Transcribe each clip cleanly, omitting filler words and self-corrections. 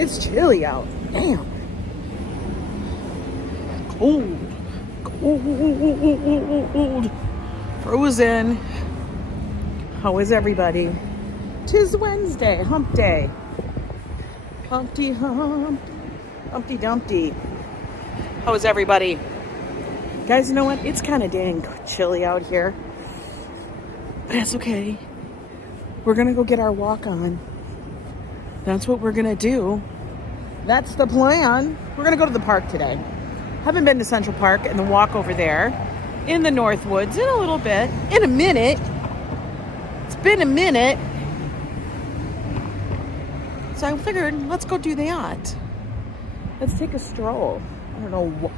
It's chilly out. Damn. Cold. Cold. Frozen. How is everybody? 'Tis Wednesday, hump day. Humpty hump. Humpty Dumpty. How is everybody? Guys, you know what? It's kind of dang chilly out here. But that's okay. We're going to go get our walk on. That's what we're going to do. That's the plan. We're going to go to the park today. Haven't been to Central Park and the walk over there in the North Woods in a little bit. In a minute. It's been a minute. So I figured, let's go do that. Let's take a stroll. I don't know.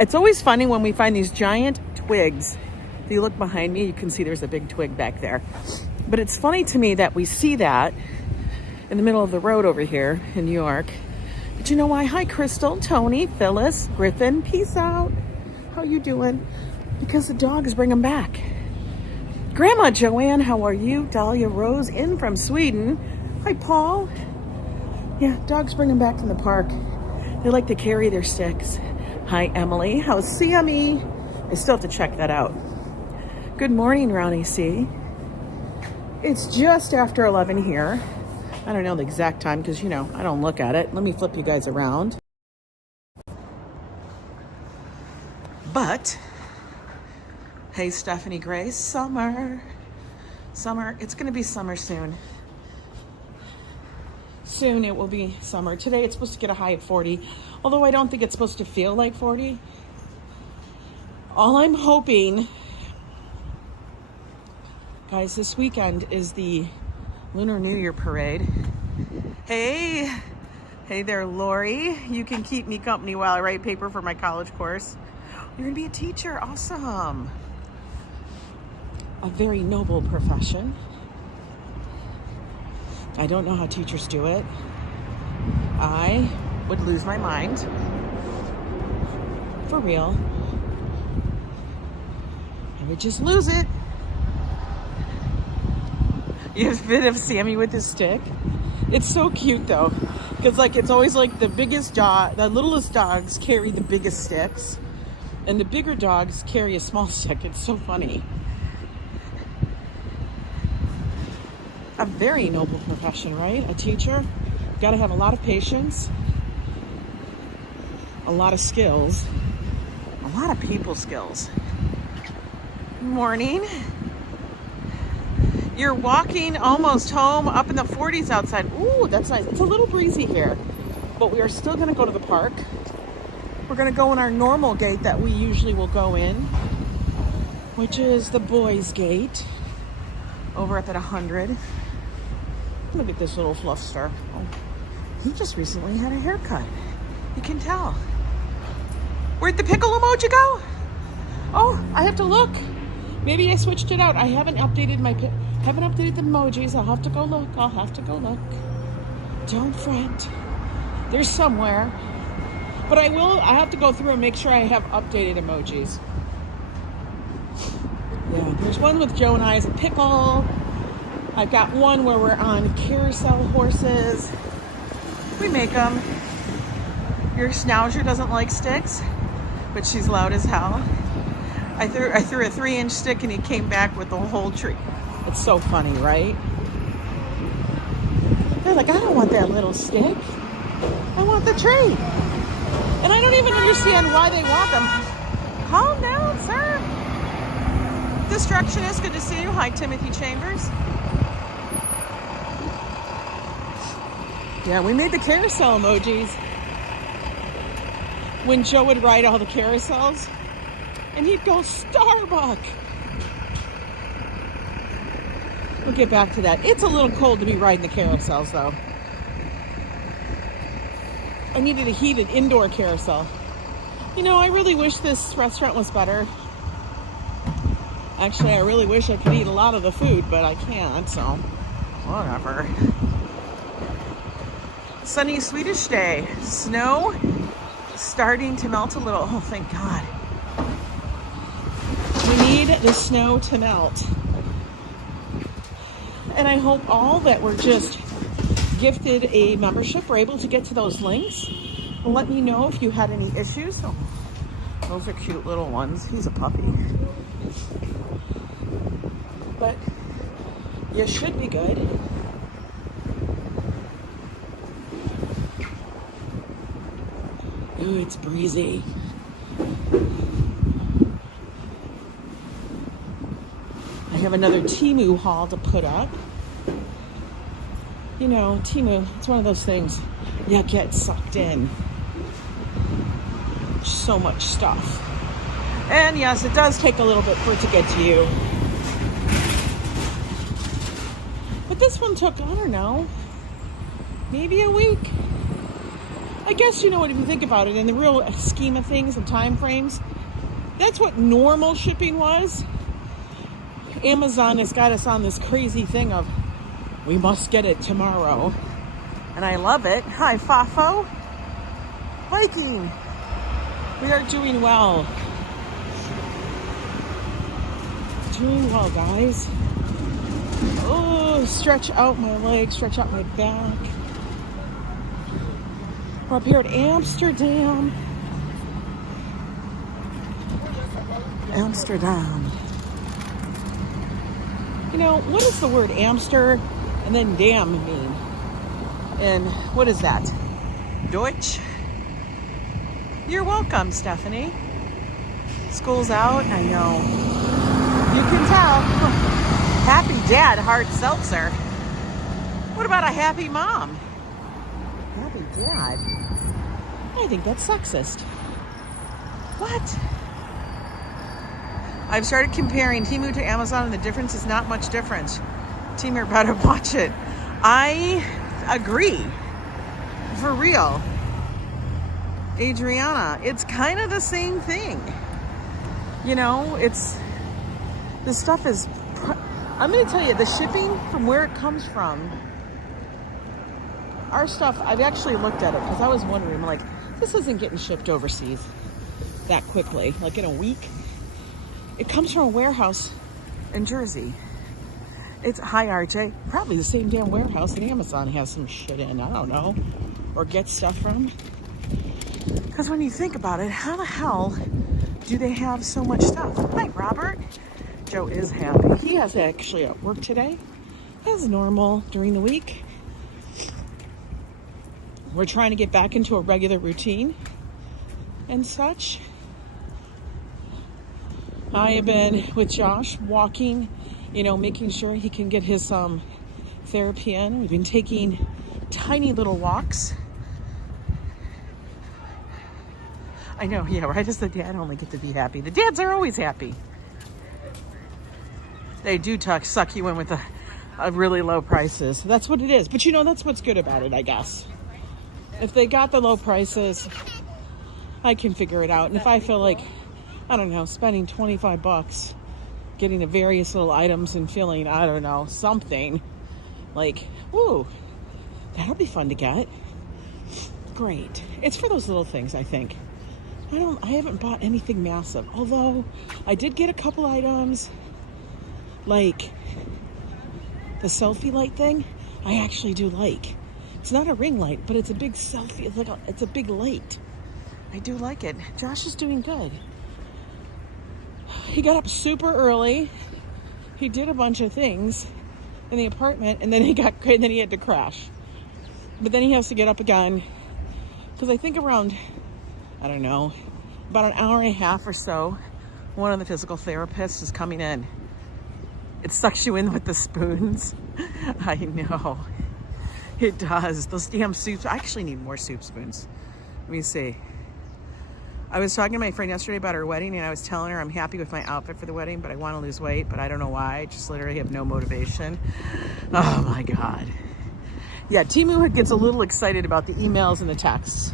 It's always funny when we find these giant twigs. If you look behind me, you can see there's a big twig back there. But it's funny to me that we see that in the middle of the road over here in New York. But you know why? Hi, Crystal, Tony, Phyllis, Griffin. Peace out. How you doing? Because the dogs bring them back. Grandma Joanne, how are you? Dahlia Rose in from Sweden. Hi, Paul. Yeah, dogs bring them back from the park. They like to carry their sticks. Hi, Emily. How's Sammy? I still have to check that out. Good morning, Ronnie C. It's just after 11 here. I don't know the exact time because, you know, I don't look at it. Let me flip you guys around. But, hey, Stephanie Grace, summer. Summer, it's going to be summer soon. Soon it will be summer. Today it's supposed to get a high of 40, although I don't think it's supposed to feel like 40. All I'm hoping, guys, this weekend is the Lunar New Year parade. Hey there, Lori. You can keep me company while I write paper for my college course. You're gonna be a teacher, awesome. A very noble profession. I don't know how teachers do it. I would lose my mind. For real. I would just lose it. You have a bit of Sammy with his stick. It's so cute though. Because like it's always like the biggest dog, the littlest dogs carry the biggest sticks. And the bigger dogs carry a small stick. It's so funny. A very noble profession, right? A teacher. Got to have a lot of patience, a lot of skills, a lot of people skills. Morning. You're walking almost home, up in the 40s outside. Ooh, that's nice. It's a little breezy here, but we are still going to go to the park. We're going to go in our normal gate that we usually will go in, which is the boys' gate over up at 100. Look at this little fluffster. Oh, he just recently had a haircut. You can tell. Where'd the pickle emoji go? Oh, I have to look. Maybe I switched it out. I haven't updated the emojis. I'll have to go look. Don't fret. There's somewhere. But I have to go through and make sure I have updated emojis. Yeah, there's one with Joe and I as a pickle. I've got one where we're on carousel horses. We make them. Your schnauzer doesn't like sticks, but she's loud as hell. I threw a 3-inch stick and he came back with the whole tree. It's so funny, right? They're like, I don't want that little stick. I want the tree. And I don't even understand why they want them. Calm down, sir. Destructionist, good to see you. Hi, Timothy Chambers. Yeah, we made the carousel emojis when Joe would ride all the carousels and he'd go Starbuck. We'll get back to that. It's a little cold to be riding the carousels though. I needed a heated indoor carousel. You know, I really wish this restaurant was better. Actually, I really wish I could eat a lot of the food, but I can't, so whatever. Sunny Swedish day. Snow starting to melt a little. Oh, thank God. We need the snow to melt. And I hope all that we're just gifted a membership were able to get to those links. And let me know if you had any issues. Oh, those are cute little ones. He's a puppy. But you should be good. Ooh, it's breezy. I have another Temu haul to put up. You know, Temu, it's one of those things you get sucked in. So much stuff. And yes, it does take a little bit for it to get to you. But this one took, I don't know, maybe a week. I guess, you know what, if you think about it, in the real scheme of things and time frames, that's what normal shipping was. Amazon has got us on this crazy thing of, we must get it tomorrow. And I love it. Hi, Fafo. Viking. We are doing well. Doing well, guys. Oh, stretch out my legs, stretch out my back. We're up here at Amsterdam. Amsterdam. You know, what does the word Amster and then damn mean? And what is that? Deutsch? You're welcome, Stephanie. School's out, I know. You can tell. Happy dad, hard seltzer. What about a happy mom? Happy dad? I think that's sexist. What? I've started comparing Temu to Amazon, and the difference is not much difference. Temu better watch it. I agree. For real. Adriana, it's kind of the same thing. You know, the stuff is, I'm going to tell you, the shipping from where it comes from, our stuff, I've actually looked at it because I was wondering, like, this isn't getting shipped overseas that quickly, like in a week. It comes from a warehouse in Jersey. It's, hi RJ, probably the same damn warehouse that Amazon has some shit in, I don't know, or gets stuff from. Because when you think about it, how the hell do they have so much stuff? Hi Robert. Joe is happy. He has actually at work today, as normal during the week. We're trying to get back into a regular routine and such. I have been with Josh walking, you know, making sure he can get his therapy in. We've been taking tiny little walks. I know, yeah, right as the dad only get to be happy. The dads are always happy. They do suck you in with a really low prices. That's what it is. But you know, that's what's good about it, I guess. If they got the low prices, I can figure it out. And if I feel like, I don't know, spending $25 getting the various little items and feeling, I don't know, something like, woo, that'll be fun to get. Great. It's for those little things, I think. I haven't bought anything massive, although I did get a couple items, like the selfie light thing. I actually do like. It's not a ring light, but it's a big selfie. It's a big light. I do like it. Josh is doing good. He got up super early. He did a bunch of things in the apartment, and then he had to crash. But then he has to get up again because I think around, I don't know, about an hour and a half or so, one of the physical therapists is coming in. It sucks you in with the spoons. I know. It does. Those damn soups. I actually need more soup spoons. Let me see. I was talking to my friend yesterday about her wedding, and I was telling her I'm happy with my outfit for the wedding, but I want to lose weight, but I don't know why. I just literally have no motivation. Oh my God. Yeah, Temu gets a little excited about the emails and the texts.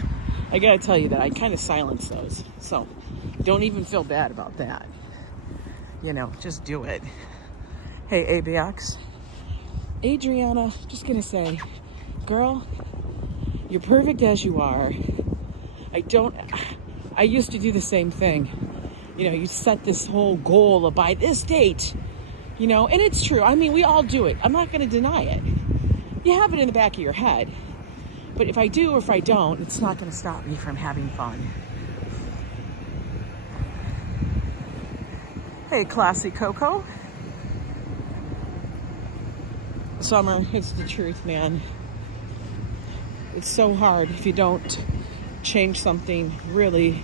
I gotta tell you that I kind of silence those. So don't even feel bad about that. You know, just do it. Hey, ABX. Adriana, just gonna say, girl, you're perfect as you are. I used to do the same thing. You know, you set this whole goal of by this date, you know, and it's true. I mean, we all do it. I'm not gonna deny it. You have it in the back of your head. But if I do or if I don't, it's not going to stop me from having fun. Hey, Classy Coco. Summer, it's the truth, man. It's so hard if you don't change something, really,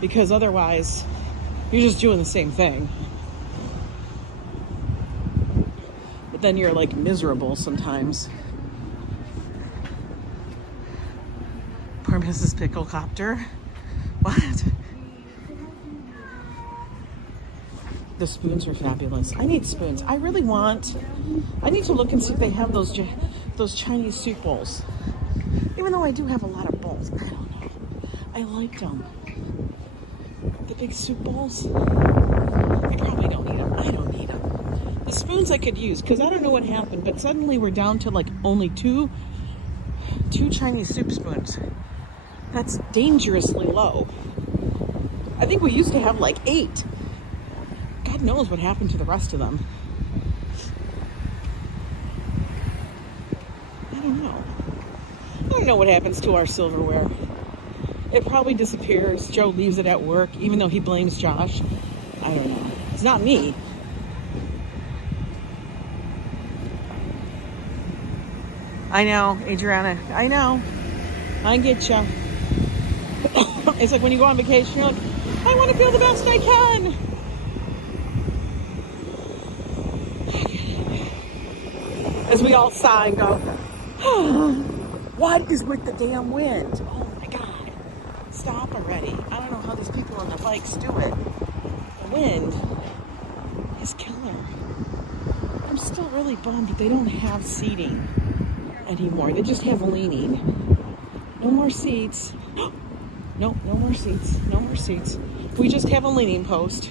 because otherwise you're just doing the same thing. But then you're like miserable sometimes. Poor Mrs. Picklecopter. What? The spoons are fabulous. I need spoons. I need to look and see if they have those Chinese soup bowls. Even though I do have a lot of bowls. I don't know. I liked them. The big soup bowls. I probably don't need them. I don't need them. The spoons I could use, because I don't know what happened, but suddenly we're down to like only two Chinese soup spoons. That's dangerously low. I think we used to have like 8. God knows what happened to the rest of them. I don't know. I don't know what happens to our silverware. It probably disappears. Joe leaves it at work, even though he blames Josh. I don't know. It's not me. I know, Adriana. I know. I get you. It's like when you go on vacation, you're like, I want to feel the best I can. As we all sigh and go, what is with the damn wind? Oh my God. Stop already. I don't know how these people on the bikes do it. The wind is killer. I'm still really bummed that they don't have seating anymore. They just have leaning. No more seats. No more seats. No more seats. We just have a leaning post.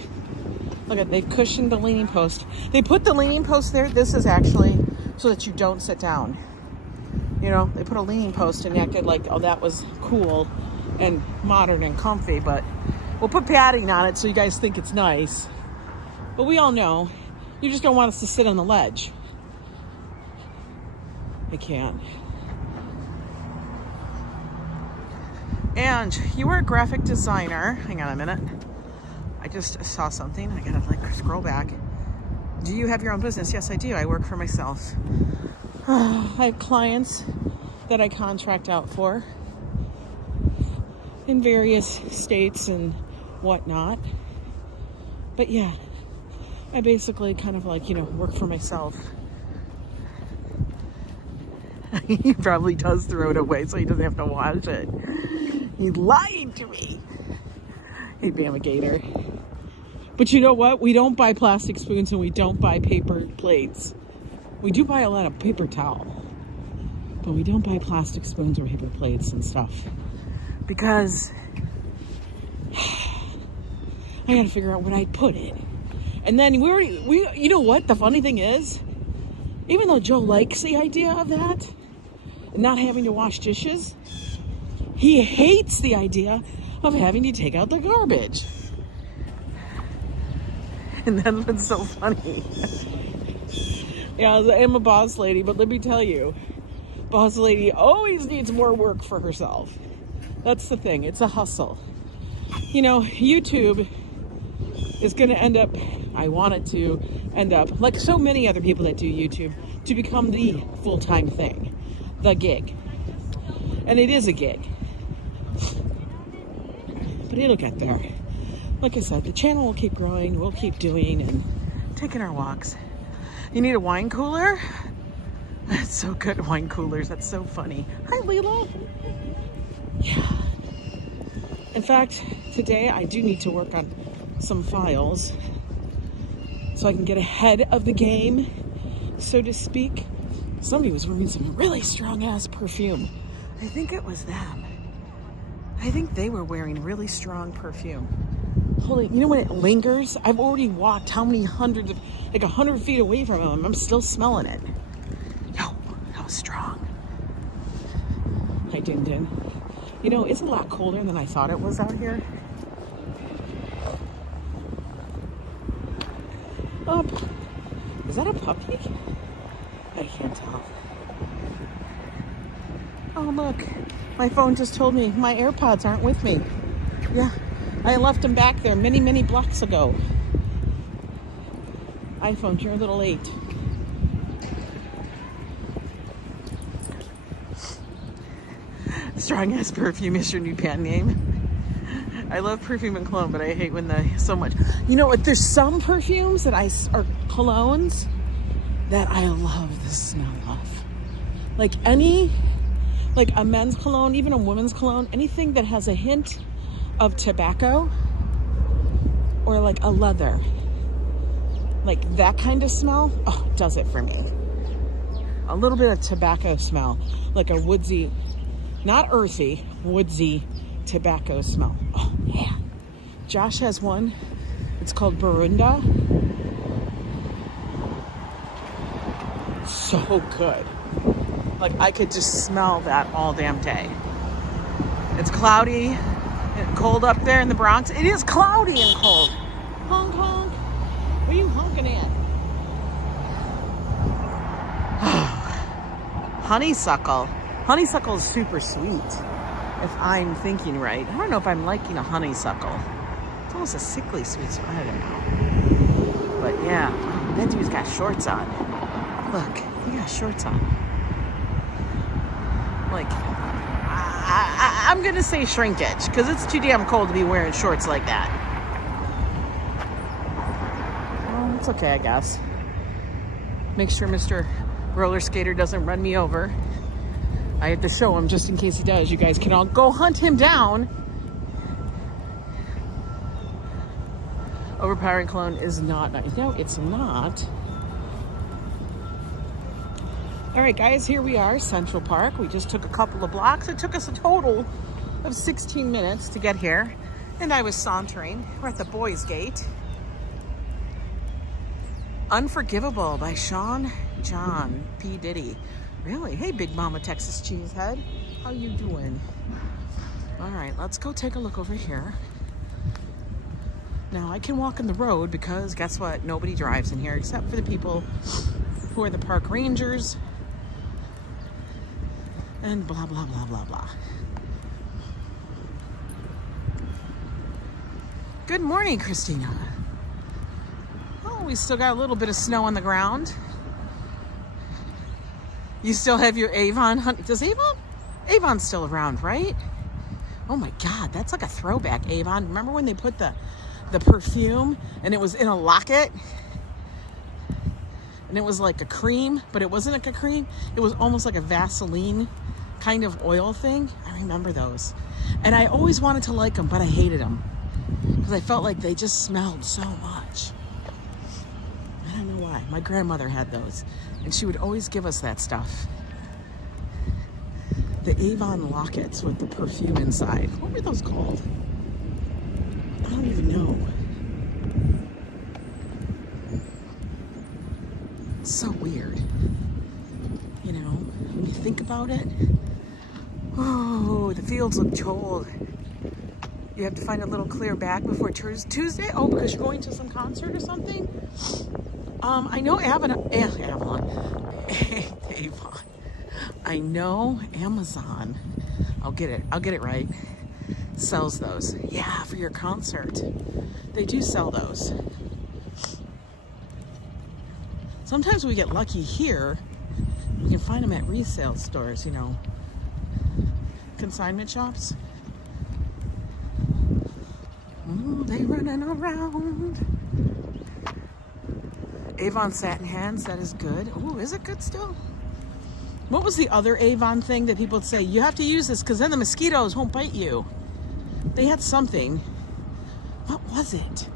Look at, they've cushioned the leaning post. They put the leaning post there. This is actually so that you don't sit down. You know, they put a leaning post and acted like, oh, that was cool and modern and comfy, but we'll put padding on it so you guys think it's nice. But we all know you just don't want us to sit on the ledge. I can't. And you were a graphic designer. Hang on a minute. I just saw something. I gotta like scroll back. Do you have your own business? Yes, I do. I work for myself. I have clients that I contract out for in various states and whatnot. But yeah, I basically kind of like, you know, work for myself. He probably does throw it away so he doesn't have to watch it. He lied to me. Hey, Bama Gator. But you know what? We don't buy plastic spoons and we don't buy paper plates. We do buy a lot of paper towel. But we don't buy plastic spoons or paper plates and stuff. Because I gotta figure out what I'd put in. And then we you know what? The funny thing is, even though Joe likes the idea of that, and not having to wash dishes, he hates the idea of having to take out the garbage. And that's what's so funny. Yeah, I am a boss lady, but let me tell you, boss lady always needs more work for herself. That's the thing. It's a hustle. You know, YouTube is going to end up, I want it to end up, like so many other people that do YouTube, to become the full-time thing, the gig. And it is a gig. But it'll get there. Like I said, the channel will keep growing, we'll keep doing and taking our walks. You need a wine cooler? That's so good, wine coolers. That's so funny. Hi, Leela. Yeah. In fact, today I do need to work on some files so I can get ahead of the game, so to speak. Somebody was wearing some really strong ass perfume. I think it was them. I think they were wearing really strong perfume. Holy, you know when it lingers? I've already walked how many hundreds of, like 100 feet away from them. I'm still smelling it. Yo, that was strong. Hi, Din Din. You know, it's a lot colder than I thought it was out here. Is that a puppy? I can't tell. Oh, look. My phone just told me my AirPods aren't with me. Yeah, I left them back there many, many blocks ago. iPhone, you're a little late. Strong Ass Perfume is your new pen name. I love perfume and cologne, but I hate when they so much. You know what? There's some perfumes that are colognes that I love the smell of. Like a men's cologne, even a women's cologne, anything that has a hint of tobacco or like a leather, like that kind of smell, oh, does it for me. A little bit of tobacco smell, like a woodsy, not earthy, woodsy tobacco smell. Oh yeah. Josh has one. It's called Barunda. So good. Like I could just smell that all damn day. It's cloudy and cold up there in the Bronx. It is cloudy and cold. Honk honk. What are you honking at? Honeysuckle. Honeysuckle is super sweet. If I'm thinking right. I don't know if I'm liking a honeysuckle. It's almost a sickly sweet. I don't know. But yeah, that dude's got shorts on. Look, he got shorts on. Like, I'm gonna say shrinkage because it's too damn cold to be wearing shorts like that. Well, it's okay, I guess. Make sure Mr. Roller Skater doesn't run me over. I have to show him just in case he does. You guys can all go hunt him down. Overpowering cologne is not nice. No, it's not. All right, guys, here we are, Central Park. We just took a couple of blocks. It took us a total of 16 minutes to get here. And I was sauntering. We're at the Boys Gate. Unforgivable by Sean John P. Diddy. Really? Hey, Big Mama Texas Cheesehead. How you doing? All right, let's go take a look over here. Now, I can walk in the road because guess what? Nobody drives in here except for the people who are the park rangers and blah, blah, blah, blah, blah. Good morning, Christina. Oh, we still got a little bit of snow on the ground. You still have your Avon honey. Does Avon's still around, right? Oh my God, that's like a throwback, Avon. Remember when they put the perfume and it was in a locket? And it was like a cream, but it wasn't like a cream. It was almost like a Vaseline kind of oil thing. I remember those. And I always wanted to like them, but I hated them because I felt like they just smelled so much. I don't know why. My grandmother had those. And she would always give us that stuff. The Avon lockets with the perfume inside. What were those called? I don't even know. It's so weird. You know, when you think about it. Oh, the fields look cold. You have to find a little clear back before Tuesday? Oh, because you're going to some concert or something? I know Avon. I know Amazon. I'll get it right. Sells those. Yeah, for your concert. They do sell those. Sometimes we get lucky here. We can find them at resale stores, you know. Consignment shops. Ooh, they running around. Avon satin hands, that is good. Ooh, is it good still? What was the other Avon thing that people would say? You have to use this because then the mosquitoes won't bite you. They had something. What was it?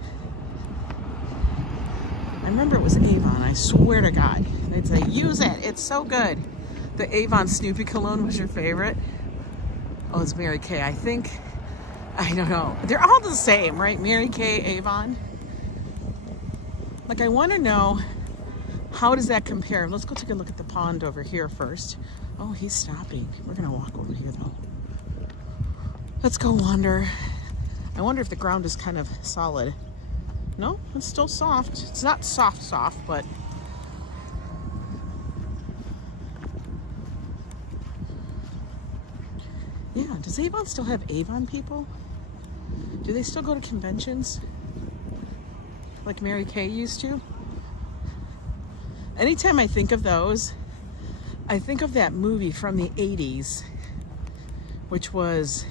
I remember it was Avon, I swear to God. They'd say, use it, it's so good. The Avon Snoopy cologne was your favorite? Oh, it's Mary Kay, I think. I don't know. They're all the same, right? Mary Kay, Avon. Like, I want to know, how does that compare? Let's go take a look at the pond over here first. Oh, he's stopping. We're going to walk over here, though. Let's go wander. I wonder if the ground is kind of solid. No, it's still soft. It's not soft, but... Yeah, does Avon still have Avon people? Do they still go to conventions? Like Mary Kay used to? Anytime I think of those, I think of that movie from the 80s, which was,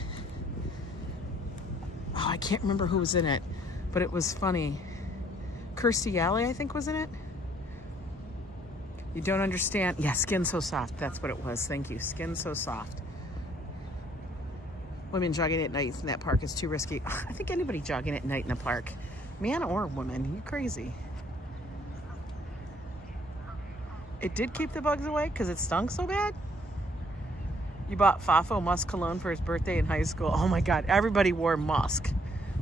oh, I can't remember who was in it, but it was funny. Kirstie Alley, I think, was in it. You don't understand. Yeah, Skin So Soft. That's what it was. Thank you. Skin So Soft. Women jogging at night in that park is too risky. I think anybody jogging at night in a park, man or woman, you crazy. It did keep the bugs away because it stunk so bad. You bought Fafo Musk cologne for his birthday in high school. Oh my God, everybody wore Musk.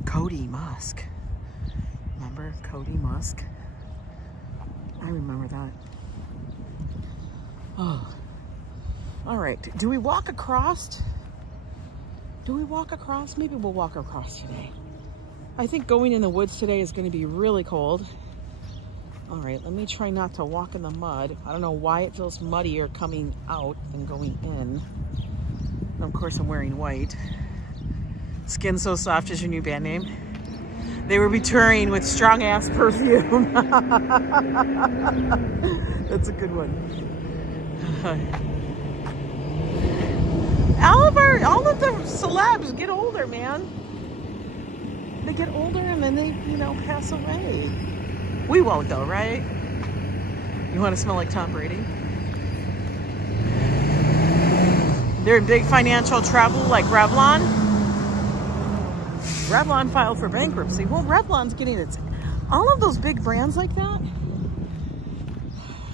Cody Musk. Remember Cody Musk? I remember that. Oh. All right, do we walk across? Do we walk across? Maybe we'll walk across today. I think going in the woods today is going to be really cold. All right, let me try not to walk in the mud. I don't know why it feels muddier coming out than going in. And of course, I'm wearing white. Skin So Soft is your new band name. They will be touring with strong ass perfume. That's a good one. All of the celebs get older, man. They get older and then they, pass away. We won't though, right? You want to smell like Tom Brady? They're in big financial trouble like Revlon. Revlon filed for bankruptcy. Well, Revlon's getting all of those big brands like that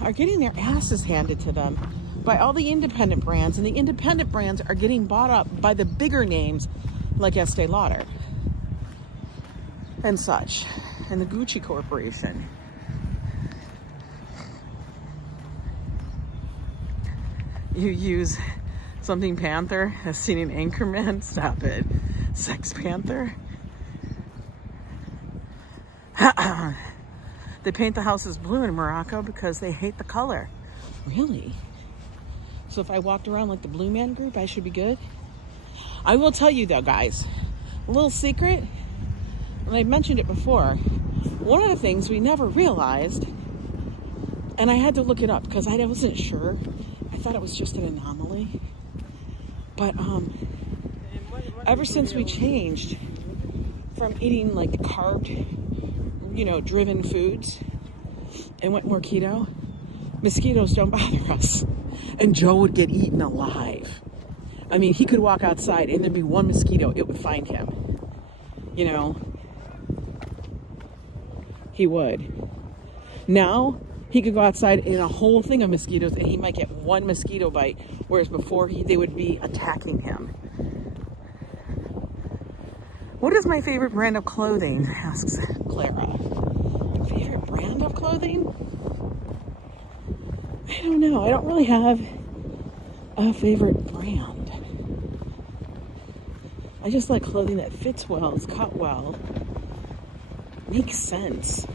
are getting their asses handed to them by all the independent brands, and the independent brands are getting bought up by the bigger names like Estee Lauder and such, and the Gucci Corporation. You use something Panther? I've seen an Anchorman. Stop it. Sex Panther? They paint the houses blue in Morocco because they hate the color. Really? So if I walked around like the Blue Man Group, I should be good? I will tell you though, guys, a little secret, and I mentioned it before. One of the things we never realized, and I had to look it up because I wasn't sure. I thought it was just an anomaly. But ever since we changed from eating like carb, driven foods and went more keto, mosquitoes don't bother us. And Joe would get eaten alive. I mean, he could walk outside and there'd be one mosquito, it would find him. He would. Now, he could go outside in a whole thing of mosquitoes and he might get one mosquito bite, whereas before they would be attacking him. What is my favorite brand of clothing? Asks Clara. Favorite brand of clothing? I don't know. I don't really have a favorite brand. I just like clothing that fits well, is cut well, makes sense.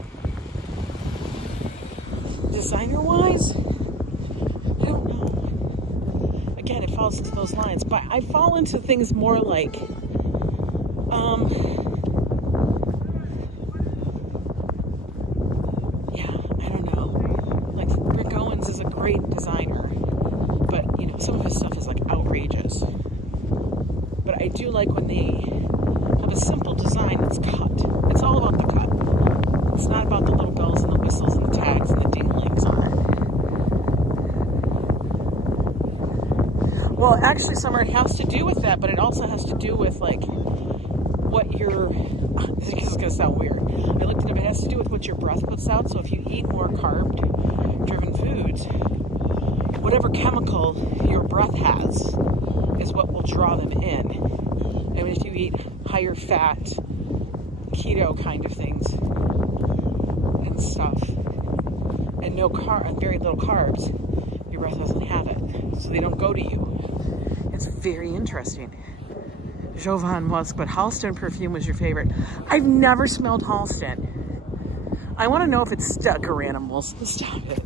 Designer-wise, I don't know. Again, it falls into those lines, but I fall into things more like, I don't know. Like Rick Owens is a great designer, but some of his stuff is like outrageous. But I do like when they have a simple design that's cut. It's all about the cut. It's not about the little bells and the whistles and the tags and the dinglings on it. Well, actually, Summer, it has to do with that, but it also has to do with like what your, this is going to sound weird. I looked at it, it has to do with what your breath puts out. So if you eat more carb-driven foods, whatever chemical your breath has is what will draw them in. And if you eat higher fat, keto kind of things and stuff, and very little carbs, your breath doesn't have it. So they don't go to you. It's very interesting. Jovan Musk, but Halston perfume was your favorite. I've never smelled Halston. I want to know if it's stuck or animals. Stop it.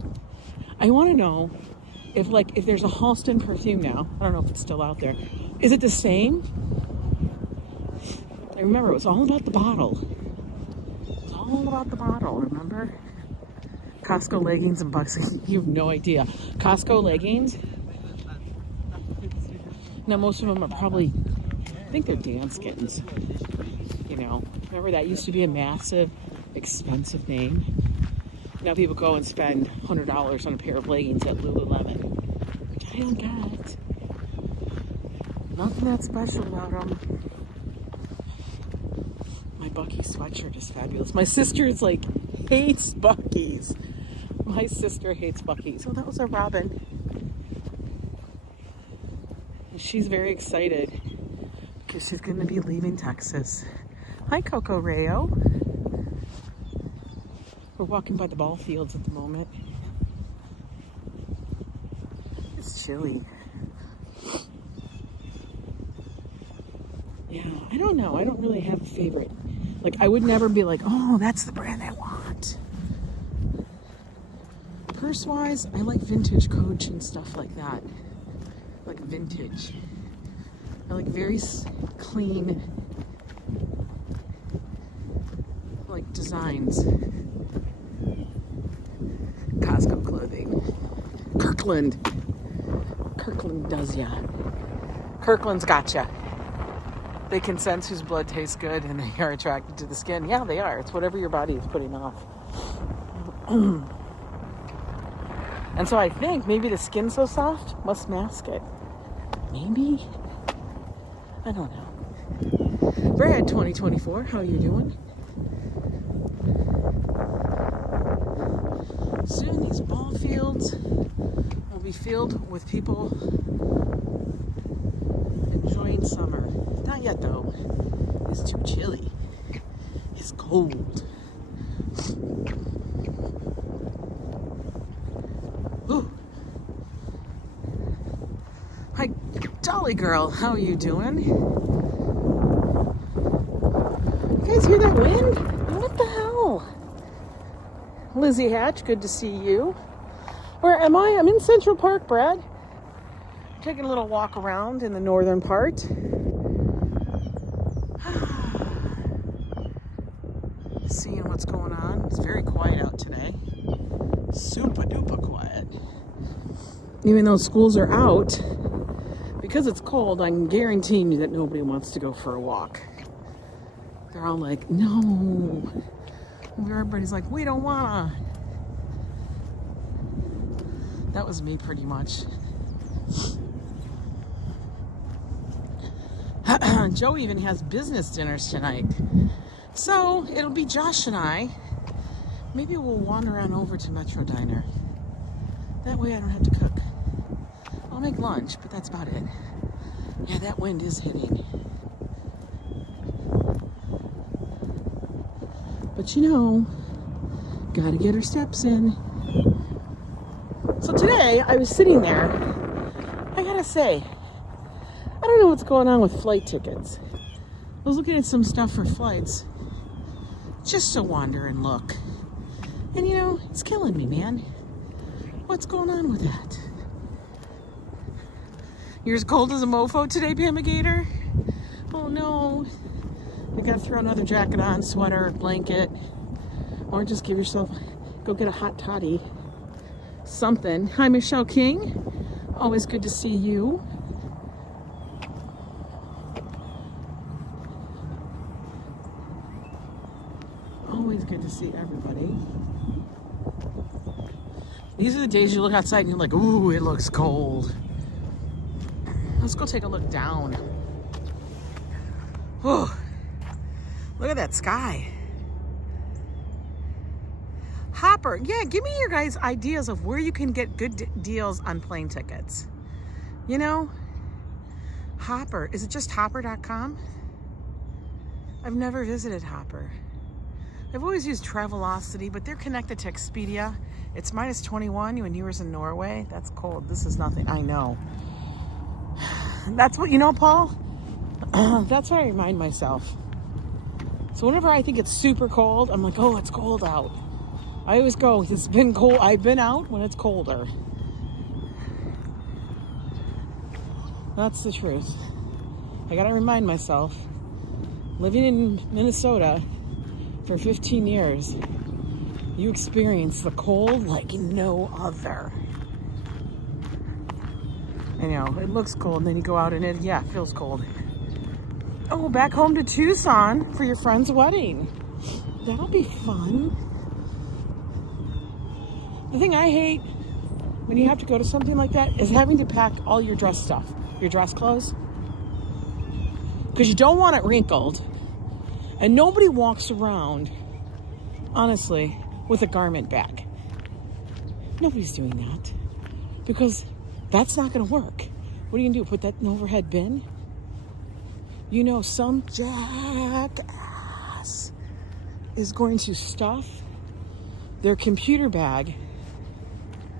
I want to know if there's a Halston perfume now. I don't know if it's still out there. Is it the same? I remember it was all about the bottle. It's all about the bottle, remember? Costco leggings and bucks. You have no idea. Costco leggings. Now most of them are probably, I think they're Danskins. You know, remember that used to be a massive, expensive name. Now people go and spend $100 on a pair of leggings at Lululemon. Which I don't get. Nothing that special about them. My Buc-ee sweatshirt is fabulous. My sister's like hates Buc-ee's. My sister hates Buc-ee's. Oh, that was a robin. And she's very excited because she's going to be leaving Texas. Hi, Coco Rayo. We're walking by the ball fields at the moment. It's chilly. Yeah, I don't know. I don't really have a favorite. Like, I would never be like, oh, that's the brand I want. Purse-wise, I like vintage Coach and stuff like that. Like vintage. I like very clean, like designs. Costco clothing. Kirkland. Kirkland does ya. Kirkland's gotcha. They can sense whose blood tastes good and they are attracted to the skin. Yeah, they are. It's whatever your body is putting off. And so I think maybe the skin's so soft must mask it. Maybe? I don't know. Brad 2024, how are you doing? Soon these ball fields will be filled with people enjoying summer. Not yet though. It's too chilly. It's cold. Ooh. Hi, Dolly girl. How are you doing? You guys hear that wind? What the hell? Lizzie Hatch, good to see you. Where am I? I'm in Central Park, Brad. Taking a little walk around in the northern part. Seeing what's going on. It's very quiet out today. Super duper quiet. Even though schools are out, because it's cold, I'm guaranteeing you that nobody wants to go for a walk. They're all like, no. Everybody's like, we don't wanna. That was me pretty much. Joe even has business dinners tonight. So it'll be Josh and I. Maybe we'll wander on over to Metro Diner. That way I don't have to cook. I'll make lunch, but that's about it. Yeah, that wind is hitting. But you know, gotta get her steps in. So today I was sitting there. I gotta say, I don't know what's going on with flight tickets. I was looking at some stuff for flights just to wander and look. And you know, it's killing me, man. What's going on with that? You're as cold as a mofo today, Pamigator? Oh no. You gotta throw another jacket on, sweater, blanket, or just give yourself, go get a hot toddy. Something. Hi, Michelle King. Always good to see you. Always good to see everybody. These are the days you look outside and you're like, ooh, it looks cold. Let's go take a look down. Oh, look at that sky. Hopper, yeah, give me your guys' ideas of where you can get good deals on plane tickets. You know, Hopper, is it just hopper.com? I've never visited Hopper. I've always used Travelocity, but they're connected to Expedia. It's minus 21 when you were in Norway. That's cold. This is nothing. I know. That's what, you know, Paul? That's what I remind myself. So whenever I think it's super cold, I'm like, oh, it's cold out. I always go, it's been cold. I've been out when it's colder. That's the truth. I gotta remind myself, living in Minnesota for 15 years, you experience the cold like no other. I know, it looks cold, and then you go out and it feels cold. Oh, back home to Tucson for your friend's wedding. That'll be fun. The thing I hate when you have to go to something like that is having to pack all your dress stuff, your dress clothes. Because you don't want it wrinkled. And nobody walks around, honestly, with a garment bag. Nobody's doing that. Because that's not going to work. What are you going to do? Put that in an overhead bin? You know, some jackass is going to stuff their computer bag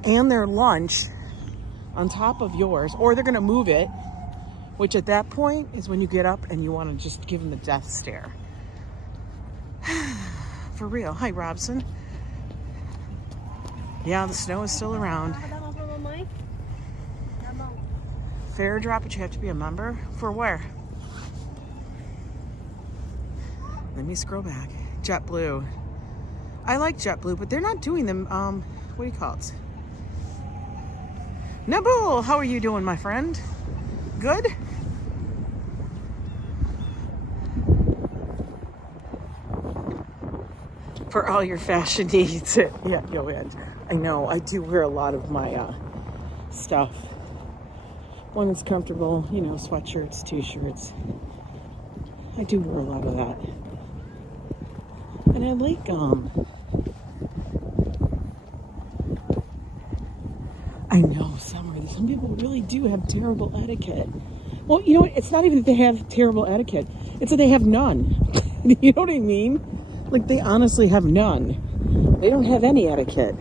and their lunch on top of yours, or they're going to move it, which at that point is when you get up and you want to just give them the death stare. For real. Hi, Robson. Yeah, the snow is still around. Fair drop, but you have to be a member. For where? Let me scroll back. JetBlue. I like JetBlue, but they're not doing them. What do you call it? Nabul, how are you doing, my friend? Good? For all your fashion needs. Yeah, I know, I do wear a lot of my stuff. When it's comfortable, you know, sweatshirts, t-shirts. I do wear a lot of that. And I like I know, some people really do have terrible etiquette. Well, you know what? It's not even that they have terrible etiquette. It's that they have none. You know what I mean? Like, they honestly have none. They don't have any etiquette.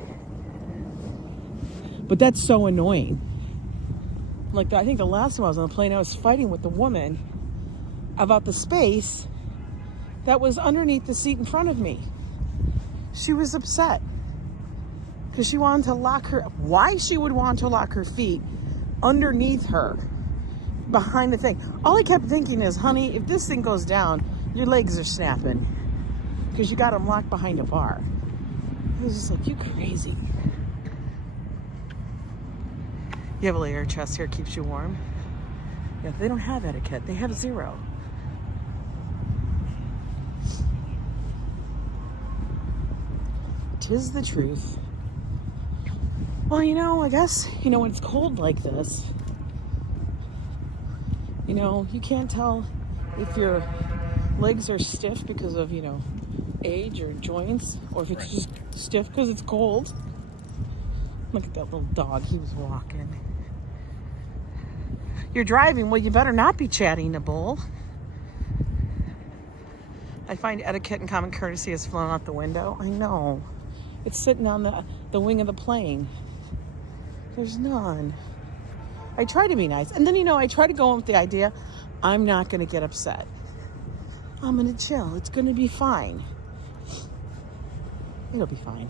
But that's so annoying. Like, I think the last time I was on the plane, I was fighting with the woman about the space that was underneath the seat in front of me. She was upset because she wanted to lock why she would want to lock her feet underneath her, behind the thing. All I kept thinking is, honey, if this thing goes down, your legs are snapping because you got them locked behind a bar. I was just like, you crazy. You have a layer of chest hair, keeps you warm. Yeah, they don't have etiquette. They have zero. Tis the truth. Well, you know, I guess, you know, when it's cold like this, you know, you can't tell if your legs are stiff because of, you know, age or joints, or if it's just stiff because it's cold. Look at that little dog. He was walking. You're driving. Well, you better not be chatting, Nabul. I find etiquette and common courtesy has flown out the window. I know. It's sitting on the wing of the plane. There's none. I try to be nice. And then, you know, I try to go in with the idea, I'm not going to get upset. I'm going to chill. It's going to be fine. It'll be fine.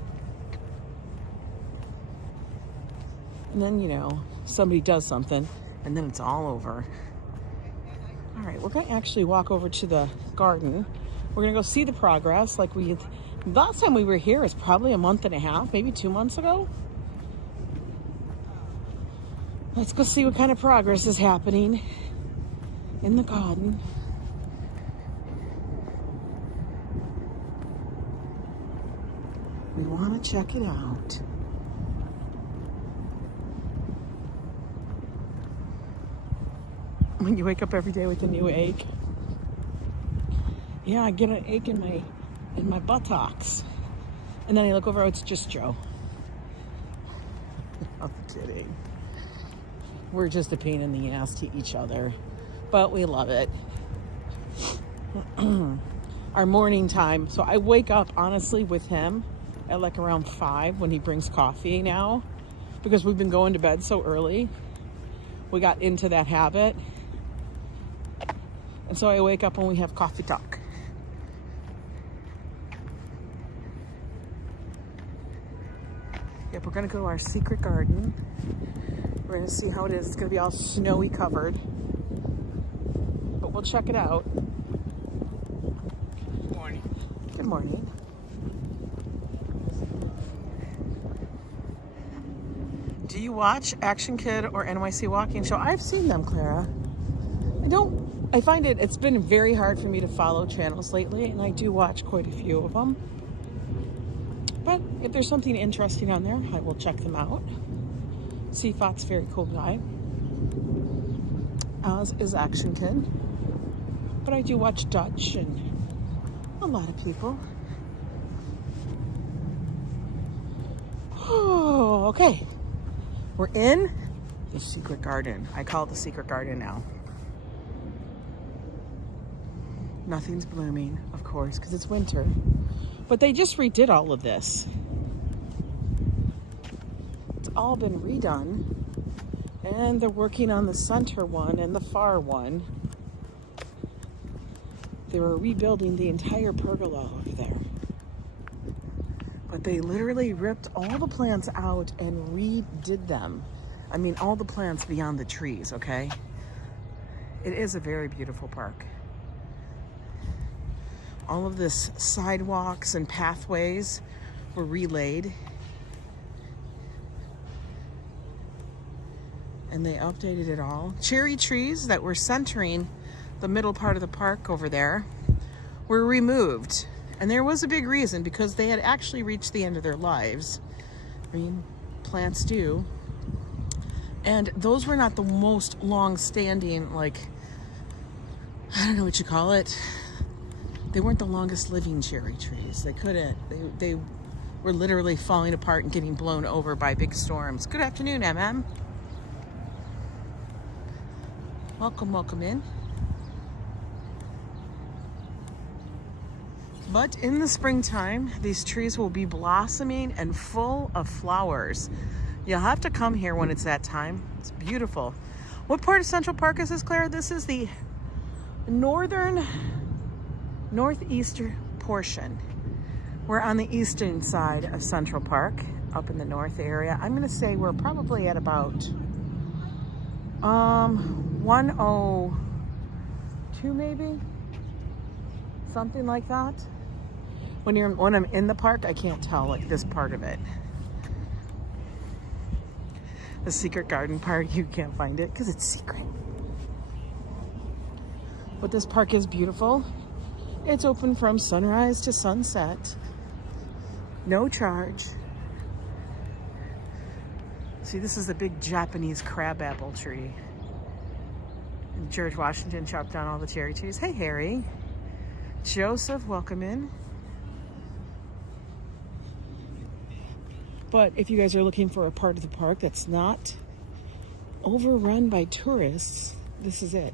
And then, you know, somebody does something, and then it's all over. All right, we're going to actually walk over to the garden. We're going to go see the progress. Like last time we were here is probably a month and a half, maybe 2 months ago. Let's go see what kind of progress is happening in the garden. We want to check it out. When you wake up every day with a new ache. Yeah, I get an ache in my buttocks. And then I look over, oh, it's just Joe. I'm kidding. We're just a pain in the ass to each other, but we love it. Our morning time. So I wake up, honestly, with him at like around 5 when he brings coffee now, because we've been going to bed so early. We got into that habit. And so I wake up when we have coffee talk. Yep, we're gonna go to our secret garden. We're gonna see how it is. It's gonna be all snowy covered. But We'll check it out. Good morning. Good morning. Do you watch Action Kid or NYC Walking Show? I've seen them, Clara. I find it's been very hard for me to follow channels lately, and I do watch quite a few of them. But if there's something interesting on there, I will check them out. Seafat's very cool guy, as is Action Kid. But I do watch Dutch and a lot of people. Oh, okay. We're in the secret garden. I call it the secret garden now. Nothing's blooming, of course, because it's winter. But they just redid all of this. It's all been redone. And they're working on the center one and the far one. They were rebuilding the entire pergola over there. But they literally ripped all the plants out and redid them. I mean, all the plants beyond the trees, okay? It is a very beautiful park. All of this sidewalks and pathways were relaid. And they updated it all. Cherry trees that were centering the middle part of the park over there were removed. And there was a big reason, because they had actually reached the end of their lives. I mean, plants do. And those were not the most long-standing, like, I don't know what you call it. They weren't the longest living cherry trees. They couldn't. They were literally falling apart and getting blown over by big storms. Good afternoon, MM. Welcome in. But in the springtime, these trees will be blossoming and full of flowers. You'll have to come here when it's that time. It's beautiful. What part of Central Park is this, Claire? This is the northeastern portion. We're on the eastern side of Central Park, up in the north area. I'm gonna say we're probably at about 102 maybe, something like that. When I'm in the park, I can't tell, like, this part of it. The secret garden part, you can't find it because it's secret. But this park is beautiful. It's open from sunrise to sunset. No charge. See, this is a big Japanese crabapple tree. And George Washington chopped down all the cherry trees. Hey, Harry. Joseph, welcome in. But if you guys are looking for a part of the park that's not overrun by tourists, this is it.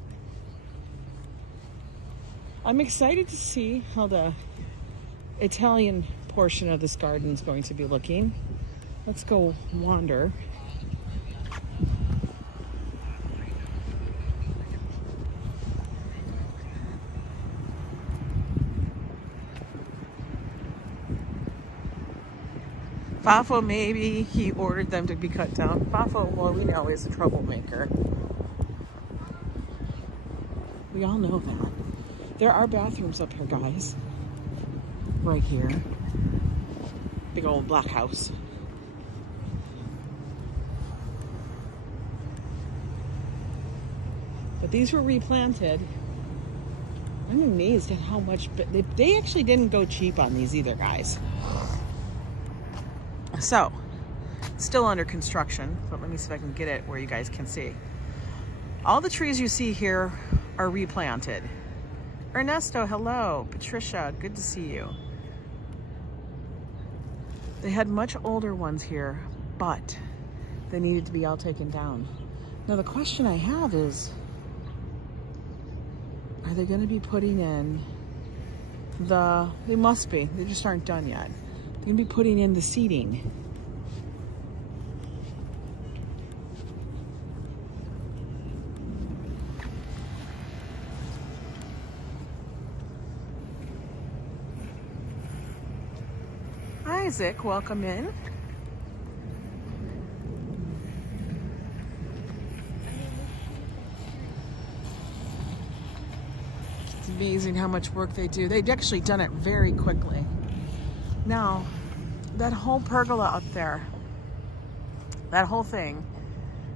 I'm excited to see how the Italian portion of this garden is going to be looking. Let's go wander. Fafo, maybe he ordered them to be cut down. Fafo, well, we know, is a troublemaker. We all know that. There are bathrooms up here, guys. Right here. Big old black house. But these were replanted. I'm amazed at how much, but they actually didn't go cheap on these either, guys. So, still under construction, but let me see if I can get it where you guys can see. All the trees you see here are replanted. Ernesto, hello. Patricia, good to see you. They had much older ones here, but they needed to be all taken down. Now the question I have is, are they going to be putting in they must be, they just aren't done yet. They're going to be putting in the seating. Isaac, welcome in. amazing how much work they do. They've actually done it very quickly. Now, that whole pergola up there, that whole thing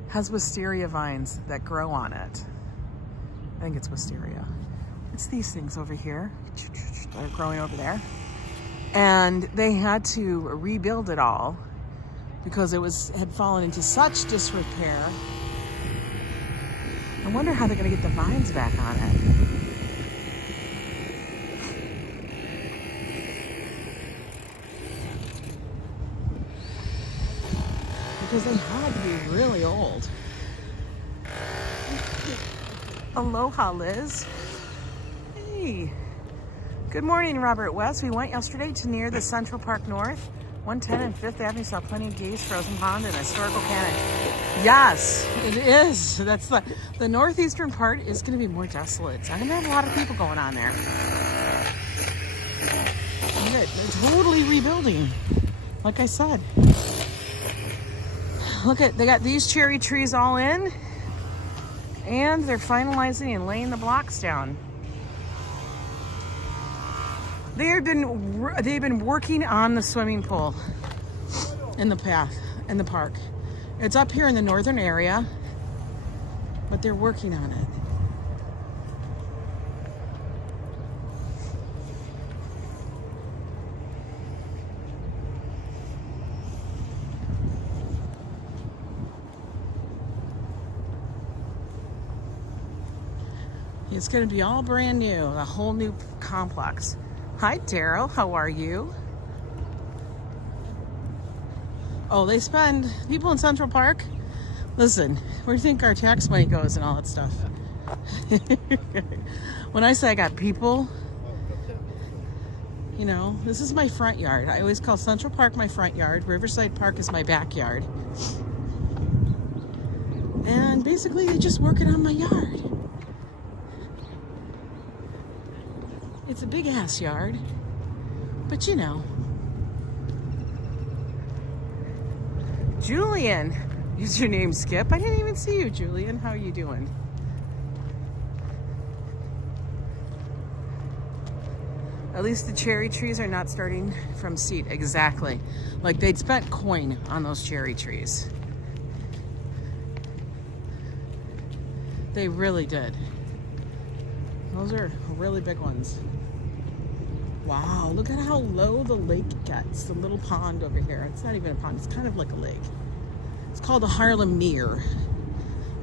has wisteria vines that grow on it. I think it's wisteria. It's these things over here that are growing over there. And they had to rebuild it all because it had fallen into such disrepair. I wonder how they're going to get the vines back on it. Because they had to be really old. Aloha, Liz. Hey. Good morning, Robert West. We went yesterday to near the Central Park North, 110 and 5th Avenue. Saw plenty of geese, frozen pond, and a historical cannon. Yes, it is. That's the northeastern part is going to be more desolate. It's not going to have a lot of people going on there. They're totally rebuilding, like I said. Look at, they got these cherry trees all in, and they're finalizing and laying the blocks down. They've been working on the swimming pool in the path, in the park. It's up here in the northern area, but they're working on it. It's going to be all brand new, a whole new complex. Hi, Daryl. How are you? Oh, they spend, people in Central Park, listen, where do you think our tax money goes and all that stuff? When I say I got people, you know, this is my front yard. I always call Central Park my front yard. Riverside Park is my backyard. And basically, they're just working on my yard. It's a big ass yard, but you know. Julian, is your name Skip? I didn't even see you, Julian. How are you doing? At least the cherry trees are not starting from seed. Exactly. Like they'd spent coin on those cherry trees. They really did. Those are really big ones. Wow, look at how low the lake gets. The little pond over here. It's not even a pond, it's kind of like a lake. It's called the Harlem Mere.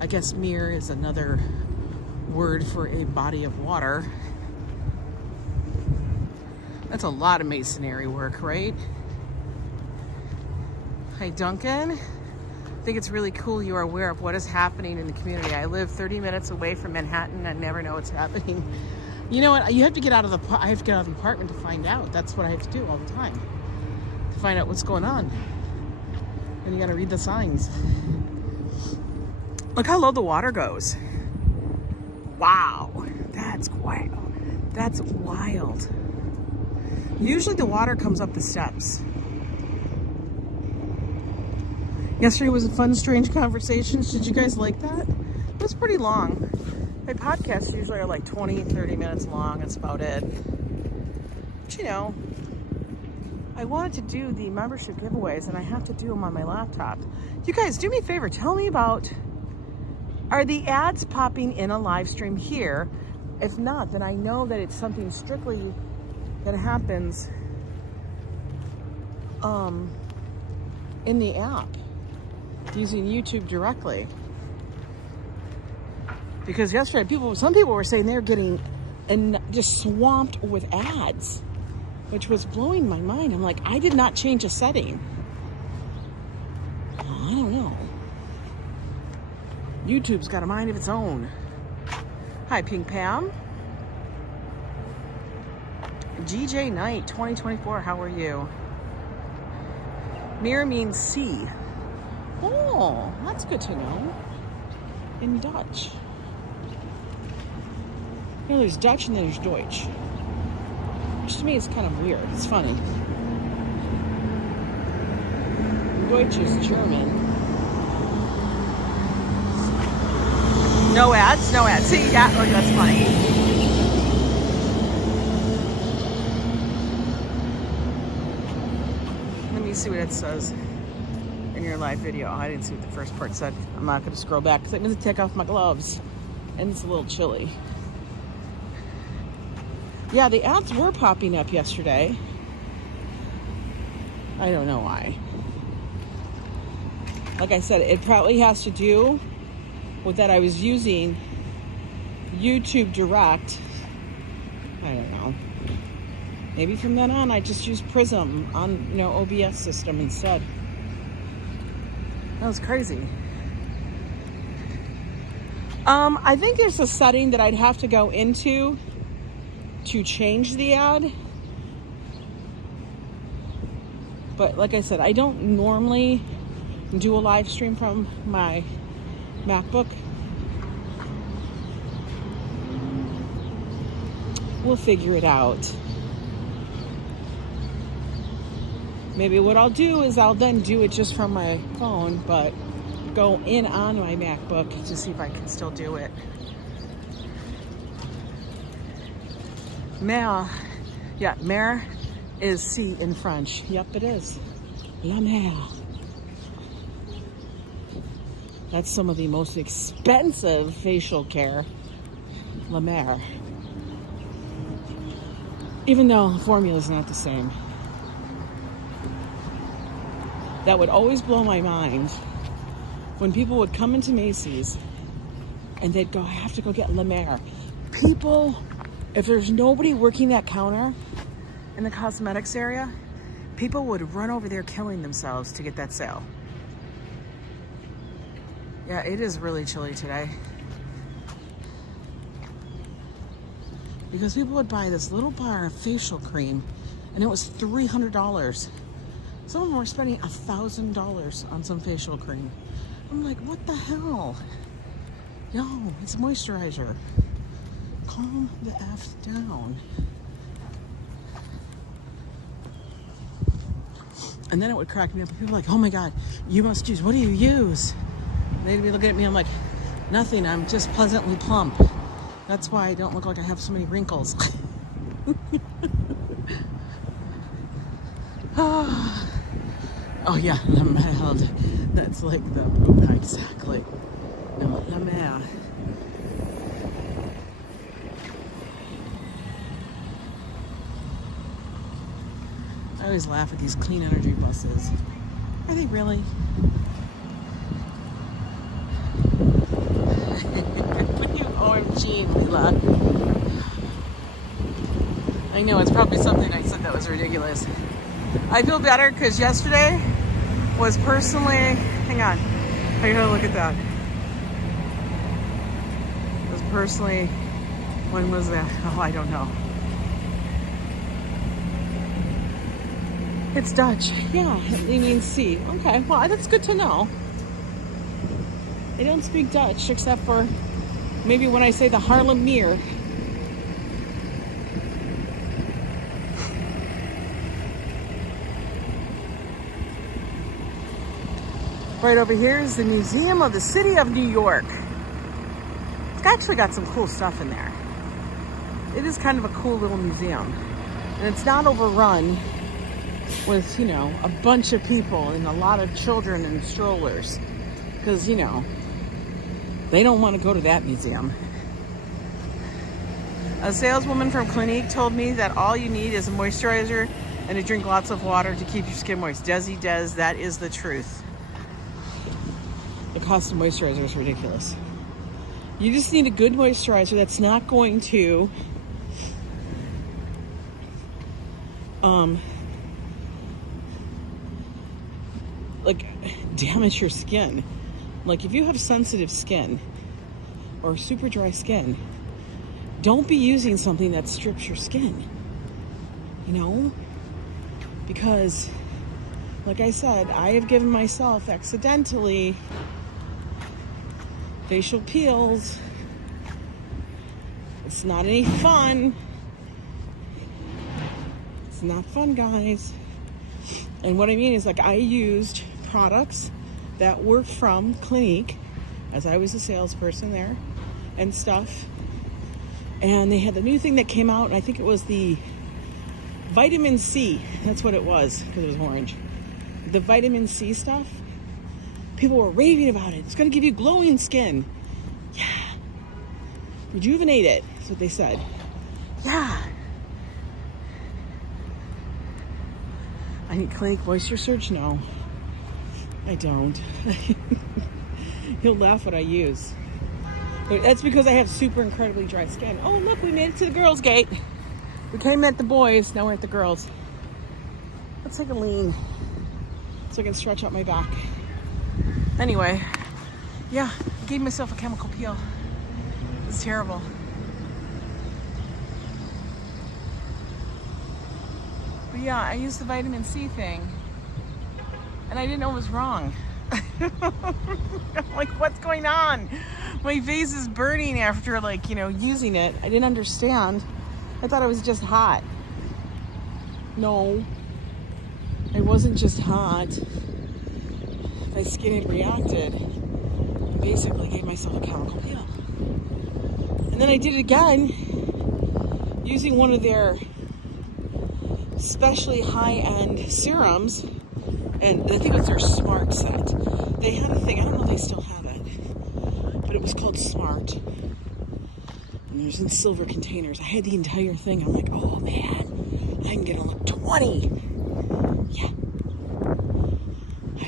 I guess mere is another word for a body of water. That's a lot of masonry work, right? Hi, Duncan. I think it's really cool you are aware of what is happening in the community. I live 30 minutes away from Manhattan and never know what's happening. You know what? You have to get out of I have to get out of the apartment to find out. That's what I have to do all the time. To find out what's going on. And you gotta read the signs. Look how low the water goes. Wow, that's wild. That's wild. Usually the water comes up the steps. Yesterday was a fun, strange conversations. Did you guys like that? It was pretty long. My podcasts usually are like 20, 30 minutes long. That's about it. But you know, I wanted to do the membership giveaways and I have to do them on my laptop. You guys, do me a favor. Tell me about, are the ads popping in a live stream here? If not, then I know that it's something strictly that happens in the app using YouTube directly. Because yesterday, some people were saying they're getting just swamped with ads, which was blowing my mind. I'm like, I did not change a setting. I don't know. YouTube's got a mind of its own. Hi, Pink Pam. GJ Knight, 2024, how are you? Mirror means sea. Oh, that's good to know. In Dutch. You know, there's Dutch and then there's Deutsch. Which to me is kind of weird. It's funny. Deutsch is German. No ads, no ads. See, yeah, look, that's funny. me see what it says in your live video. Oh, I didn't see what the first part said. I'm not going to scroll back because I'm going to take off my gloves. And it's a little chilly. Yeah, the ads were popping up yesterday. I don't know why. Like I said, it probably has to do with that I was using YouTube Direct. I don't know. Maybe from then on I just use Prism on, you know, OBS system instead. That was crazy. I think there's a setting that I'd have to go into to change the ad. But like I said, I don't normally do a live stream from my MacBook. We'll figure it out. Maybe what I'll do is I'll then do it just from my phone, but go in on my MacBook to see if I can still do it. Mer. Yeah, mer is sea in French. Yep, it is. La mer. That's some of the most expensive facial care. La mer. Even though the formula is not the same. That would always blow my mind when people would come into Macy's and they'd go, I have to go get La Mer. People, if there's nobody working that counter in the cosmetics area, people would run over there killing themselves to get that sale. Yeah, it is really chilly today. Because people would buy this little bar of facial cream and it was $300. Some of them were spending $1,000 on some facial cream. I'm like, what the hell? Yo, it's moisturizer. Calm the F down. And then it would crack me up. People were like, oh my God, you must use, what do you use? And they'd be looking at me, I'm like, nothing, I'm just pleasantly plump. That's why I don't look like I have so many wrinkles. Oh yeah, la merde. That's like the poop, exactly. No, la merde. I always laugh at these clean energy buses. Are they really? OMG, Leela. I know, it's probably something I said that was ridiculous. I feel better because yesterday was personally, hang on, I gotta look at that. It was personally, when was that? Oh, I don't know. It's Dutch. Yeah, it means sea. Okay, well, that's good to know. I don't speak Dutch except for maybe when I say the Harlem Meer. Right over here is the Museum of the City of New York. It's actually got some cool stuff in there. It is kind of a cool little museum. And it's not overrun with, you know, a bunch of people and a lot of children and strollers. Because, you know, they don't want to go to that museum. A saleswoman from Clinique told me that all you need is a moisturizer and to drink lots of water to keep your skin moist. Desi Des, that is the truth. The cost of moisturizer is ridiculous. You just need a good moisturizer that's not going to like damage your skin. Like if you have sensitive skin or super dry skin, don't be using something that strips your skin, you know? Because like I said, I have given myself accidentally facial peels. It's not any fun. It's not fun, guys. And what I mean is, like, I used products that were from Clinique, as I was a salesperson there and stuff. And they had the new thing that came out, and I think it was the vitamin C. That's what it was, because it was orange. the vitamin C stuff, people were raving about it. It's going to give you glowing skin. Yeah. Rejuvenate it. That's what they said. Yeah. I need Clinique Moisture Surge? No, I don't. He'll laugh what I use. But that's because I have super incredibly dry skin. Oh, look, we made it to the girls' gate. We came at the boys, now we're at the girls. Let's take a lean so I can stretch out my back. Anyway, yeah, I gave myself a chemical peel. It's terrible. But yeah, I used the vitamin C thing and I didn't know it was wrong. I'm like, what's going on? My face is burning after, like, you know, using it. I didn't understand. I thought it was just hot. No, it wasn't just hot. My skin had reacted. I basically gave myself a chemical peel. And then I did it again using one of their especially high-end serums. And I think it was their Smart set. They had a thing, I don't know if they still have it, but it was called Smart. And it was in silver containers. I had the entire thing. I'm like, oh man, I'm gonna look 20. Yeah.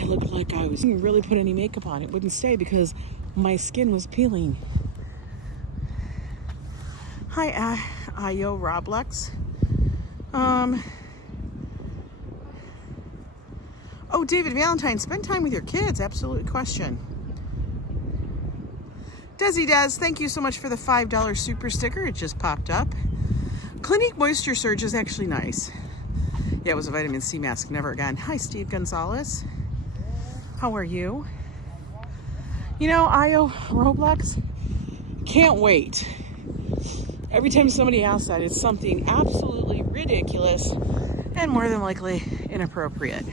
I looked like I didn't really put any makeup on. It wouldn't stay because my skin was peeling. Hi, Ayo Roblex. Oh, David Valentine, spend time with your kids. Absolute question. Desi Des, thank you so much for the $5 super sticker. It just popped up. Clinique Moisture Surge is actually nice. Yeah, it was a vitamin C mask. Never again. Hi, Steve Gonzalez. How are you? You know, Io Roblox, can't wait. Every time somebody asks that, it's something absolutely ridiculous and more than likely inappropriate.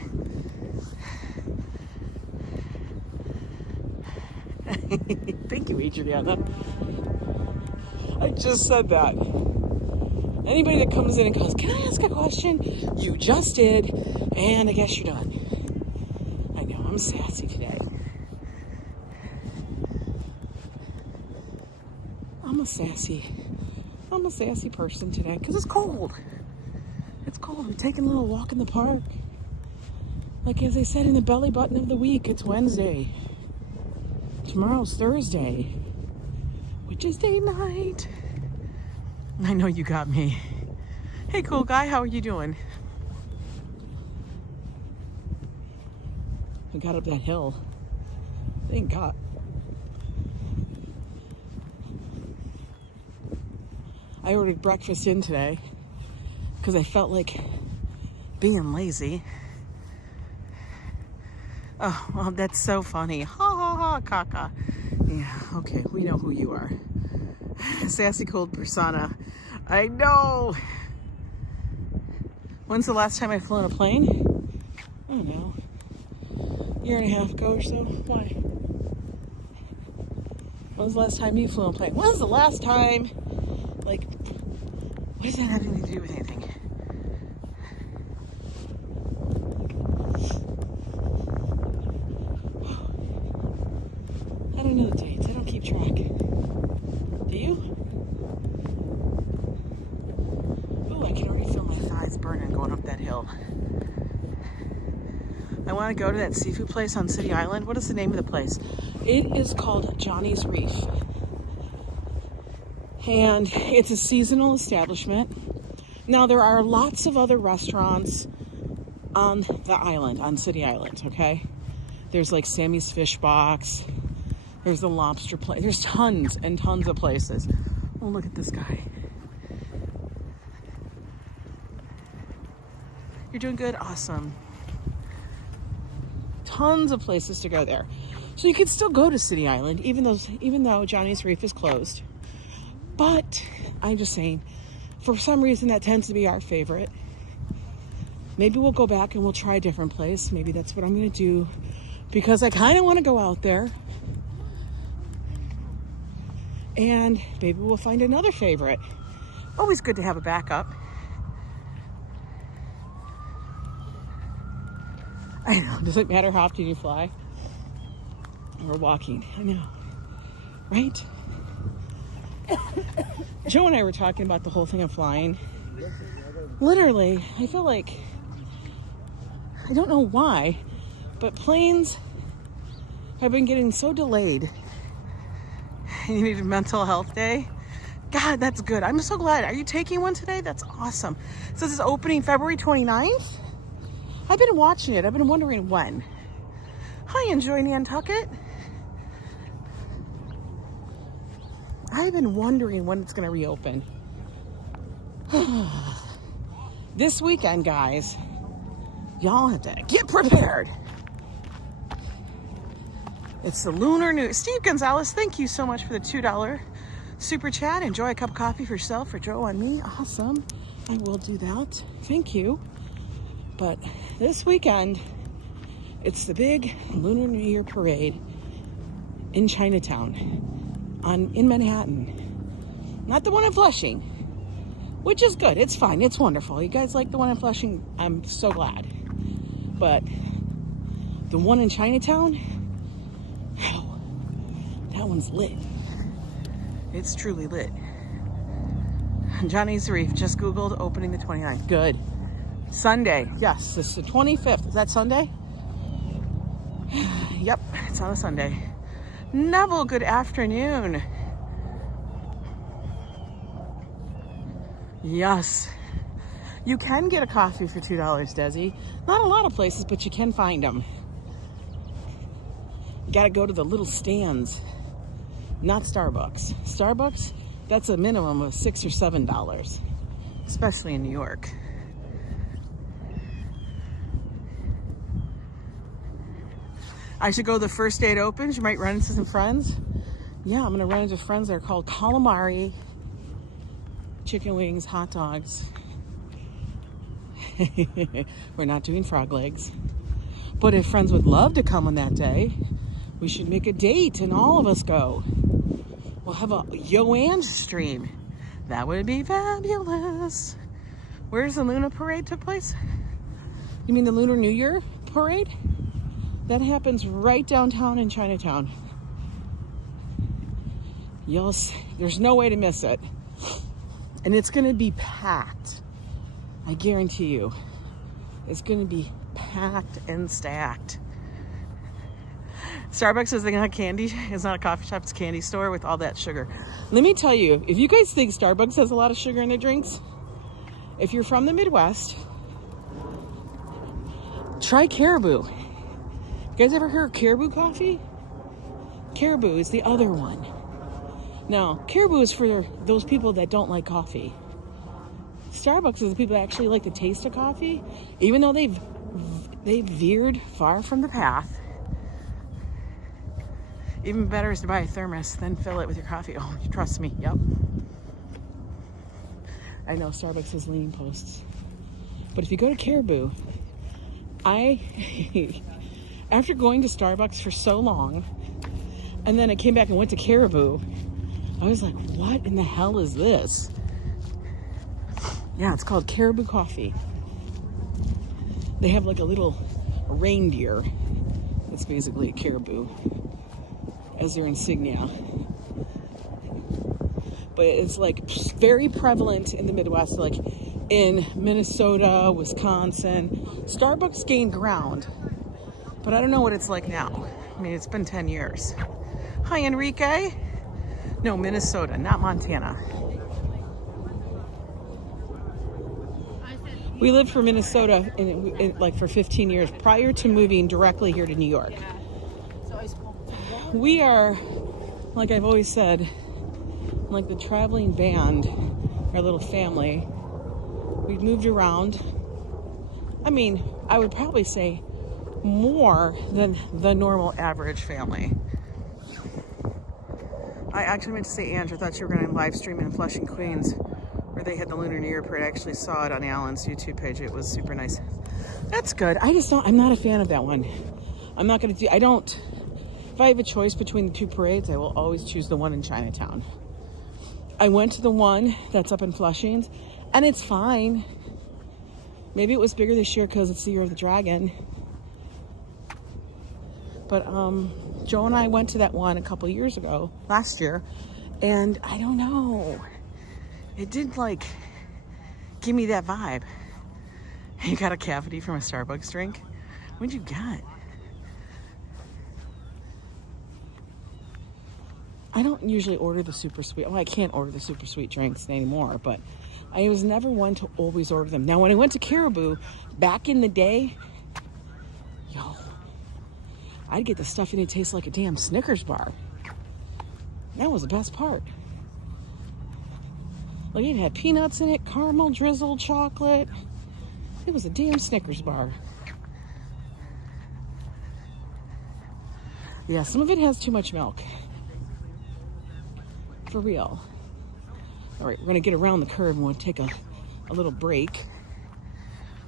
Thank you, Adriana. I just said that. Anybody that comes in and goes, can I ask a question? You just did, and I guess you're done. I know, I'm sassy today. I'm a sassy person today because it's cold. It's cold. We're taking a little walk in the park. Like as I said in the belly button of the week, it's Wednesday. Tomorrow's Thursday, which is date night. I know you got me. Hey, cool guy, how are you doing? I got up that hill. Thank God. I ordered breakfast in today because I felt like being lazy. Oh, well, that's so funny. Ha ha ha, caca. Yeah, okay, we know who you are. Sassy cold persona. I know. When's the last time I flew on a plane? I don't know. Year and a half ago or so. Why? When's the last time you flew on a plane? When's the last time? Like, what does that have anything to do with anything? I don't know the dates. I don't keep track. Do you? Ooh, I can already feel my thighs burning going up that hill. I want to go to that seafood place on City Island. What is the name of the place? It is called Johnny's Reef. And it's a seasonal establishment. Now, there are lots of other restaurants on the island, on City Island, okay? There's like Sammy's Fish Box. There's the lobster place. There's tons and tons of places. Oh, look at this guy. You're doing good? Awesome. Tons of places to go there. So you can still go to City Island, even though Johnny's Reef is closed. But I'm just saying, for some reason that tends to be our favorite. Maybe we'll go back and we'll try a different place. Maybe that's what I'm going to do because I kind of want to go out there. And maybe we'll find another favorite. Always good to have a backup. I know. Does it matter how often you fly? We're walking. I know. Right? Joe and I were talking about the whole thing of flying. Literally, I feel like, I don't know why, but planes have been getting so delayed. You need a mental health day. God, that's good. I'm so glad. Are you taking one today? That's awesome. So this is opening February 29th. I've been watching it. I've been wondering when. Hi, enjoy Nantucket. I've been wondering when it's going to reopen. This weekend, guys, y'all have to get prepared. It's the Lunar New Year. Steve Gonzalez, thank you so much for the $2 super chat. Enjoy a cup of coffee for yourself, for Joe and me. Awesome. I will do that. Thank you. But this weekend, it's the big Lunar New Year parade in Chinatown, in Manhattan. Not the one in Flushing, which is good. It's fine. It's wonderful. You guys like the one in Flushing? I'm so glad. But the one in Chinatown, oh, that one's lit. It's truly lit. Johnny's Reef, just Googled opening the 29th. Good. Sunday. Yes, this is the 25th. Is that Sunday? Yep, it's on a Sunday. Neville, good afternoon. Yes. You can get a coffee for $2, Desi. Not a lot of places, but you can find them. You gotta go to the little stands. Not Starbucks. Starbucks, that's a minimum of $6 or $7, especially in New York. I should go the first day it opens. You might run into some friends. Yeah, I'm gonna run into friends that are called calamari, chicken wings, hot dogs. We're not doing frog legs. But if friends would love to come on that day, we should make a date and all of us go. We'll have a Yo-Ange stream. That would be fabulous. Where's the Luna Parade took place? You mean the Lunar New Year Parade? That happens right downtown in Chinatown. There's no way to miss it. And it's gonna be packed. I guarantee you. It's gonna be packed and stacked. Starbucks is not a candy, it's not a coffee shop, it's a candy store with all that sugar. Let me tell you, if you guys think Starbucks has a lot of sugar in their drinks, if you're from the Midwest, try Caribou. You guys ever heard of Caribou coffee? Caribou is the other one. Now, Caribou is for those people that don't like coffee. Starbucks is the people that actually like the taste of coffee, even though they've veered far from the path. Even better is to buy a thermos, then fill it with your coffee. Oh, trust me, yep. I know Starbucks has leaning posts. But if you go to Caribou, after going to Starbucks for so long, and then I came back and went to Caribou, I was like, what in the hell is this? Yeah, it's called Caribou Coffee. They have like a little reindeer. That's basically a caribou as their insignia. But it's like very prevalent in the Midwest, like in Minnesota, Wisconsin. Starbucks gained ground, but I don't know what it's like now. I mean, it's been 10 years. Hi, Enrique. No, Minnesota, not Montana. We lived for Minnesota like for 15 years prior to moving directly here to New York. We are, like I've always said, like the traveling band, our little family. We've moved around. I mean, I would probably say more than the normal average family. I actually meant to say, Andrew, I thought you were going to live stream in Flushing, Queens, where they had the Lunar New Year parade. I actually saw it on Alan's YouTube page. It was super nice. That's good. I'm not a fan of that one. I'm not going to if I have a choice between the two parades, I will always choose the one in Chinatown. I went to the one that's up in Flushing, and it's fine. Maybe it was bigger this year because it's the Year of the Dragon. But Joe and I went to that one a couple years ago, last year, and I don't know. It didn't like give me that vibe. You got a cavity from a Starbucks drink? What'd you get? I don't usually order the super sweet. Well, I can't order the super sweet drinks anymore, but I was never one to always order them. Now, when I went to Caribou back in the day, yo, I'd get the stuff and it tastes like a damn Snickers bar. That was the best part. Like, it had peanuts in it, caramel, drizzled chocolate. It was a damn Snickers bar. Yeah, some of it has too much milk. For real. All right, we're gonna get around the curve and we'll take a little break.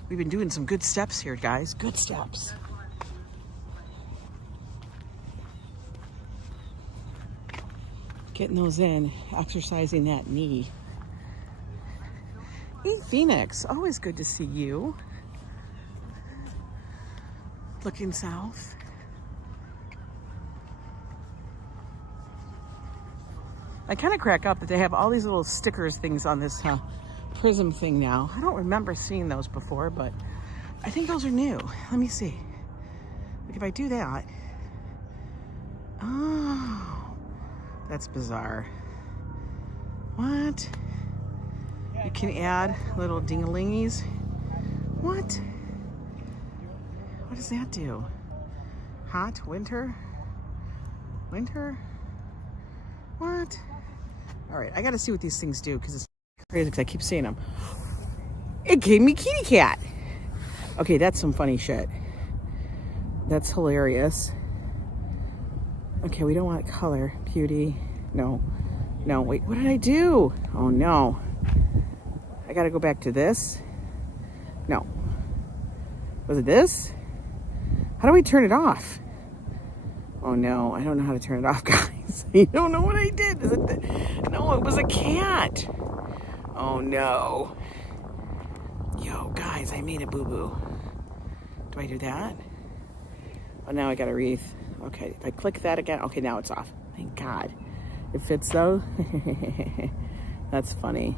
We've been doing some good steps here, guys. Good steps. Getting those in, exercising that knee. Hey, Phoenix, always good to see you. Looking south. I kind of crack up that they have all these little stickers things on this prism thing now. I don't remember seeing those before, but I think those are new. Let me see. Like, if I do that. Oh, that's bizarre. What? You can add little ding-a-lingies. What? What does that do? Hot? Winter? Winter? What? All right, I got to see what these things do because it's crazy because I keep seeing them. It gave me kitty cat. Okay, that's some funny shit. That's hilarious. Okay, we don't want color. Beauty. No. No, wait, what did I do? Oh, no. I got to go back to this. No. Was it this? How do we turn it off? Oh, no, I don't know how to turn it off, guys. You don't know what I did. Is it no, it was a cat. Oh, no. Yo, guys, I made a boo-boo. Do I do that? Oh, now I got a wreath. Okay, if I click that again. Okay, now it's off. Thank God. It fits, though. That's funny.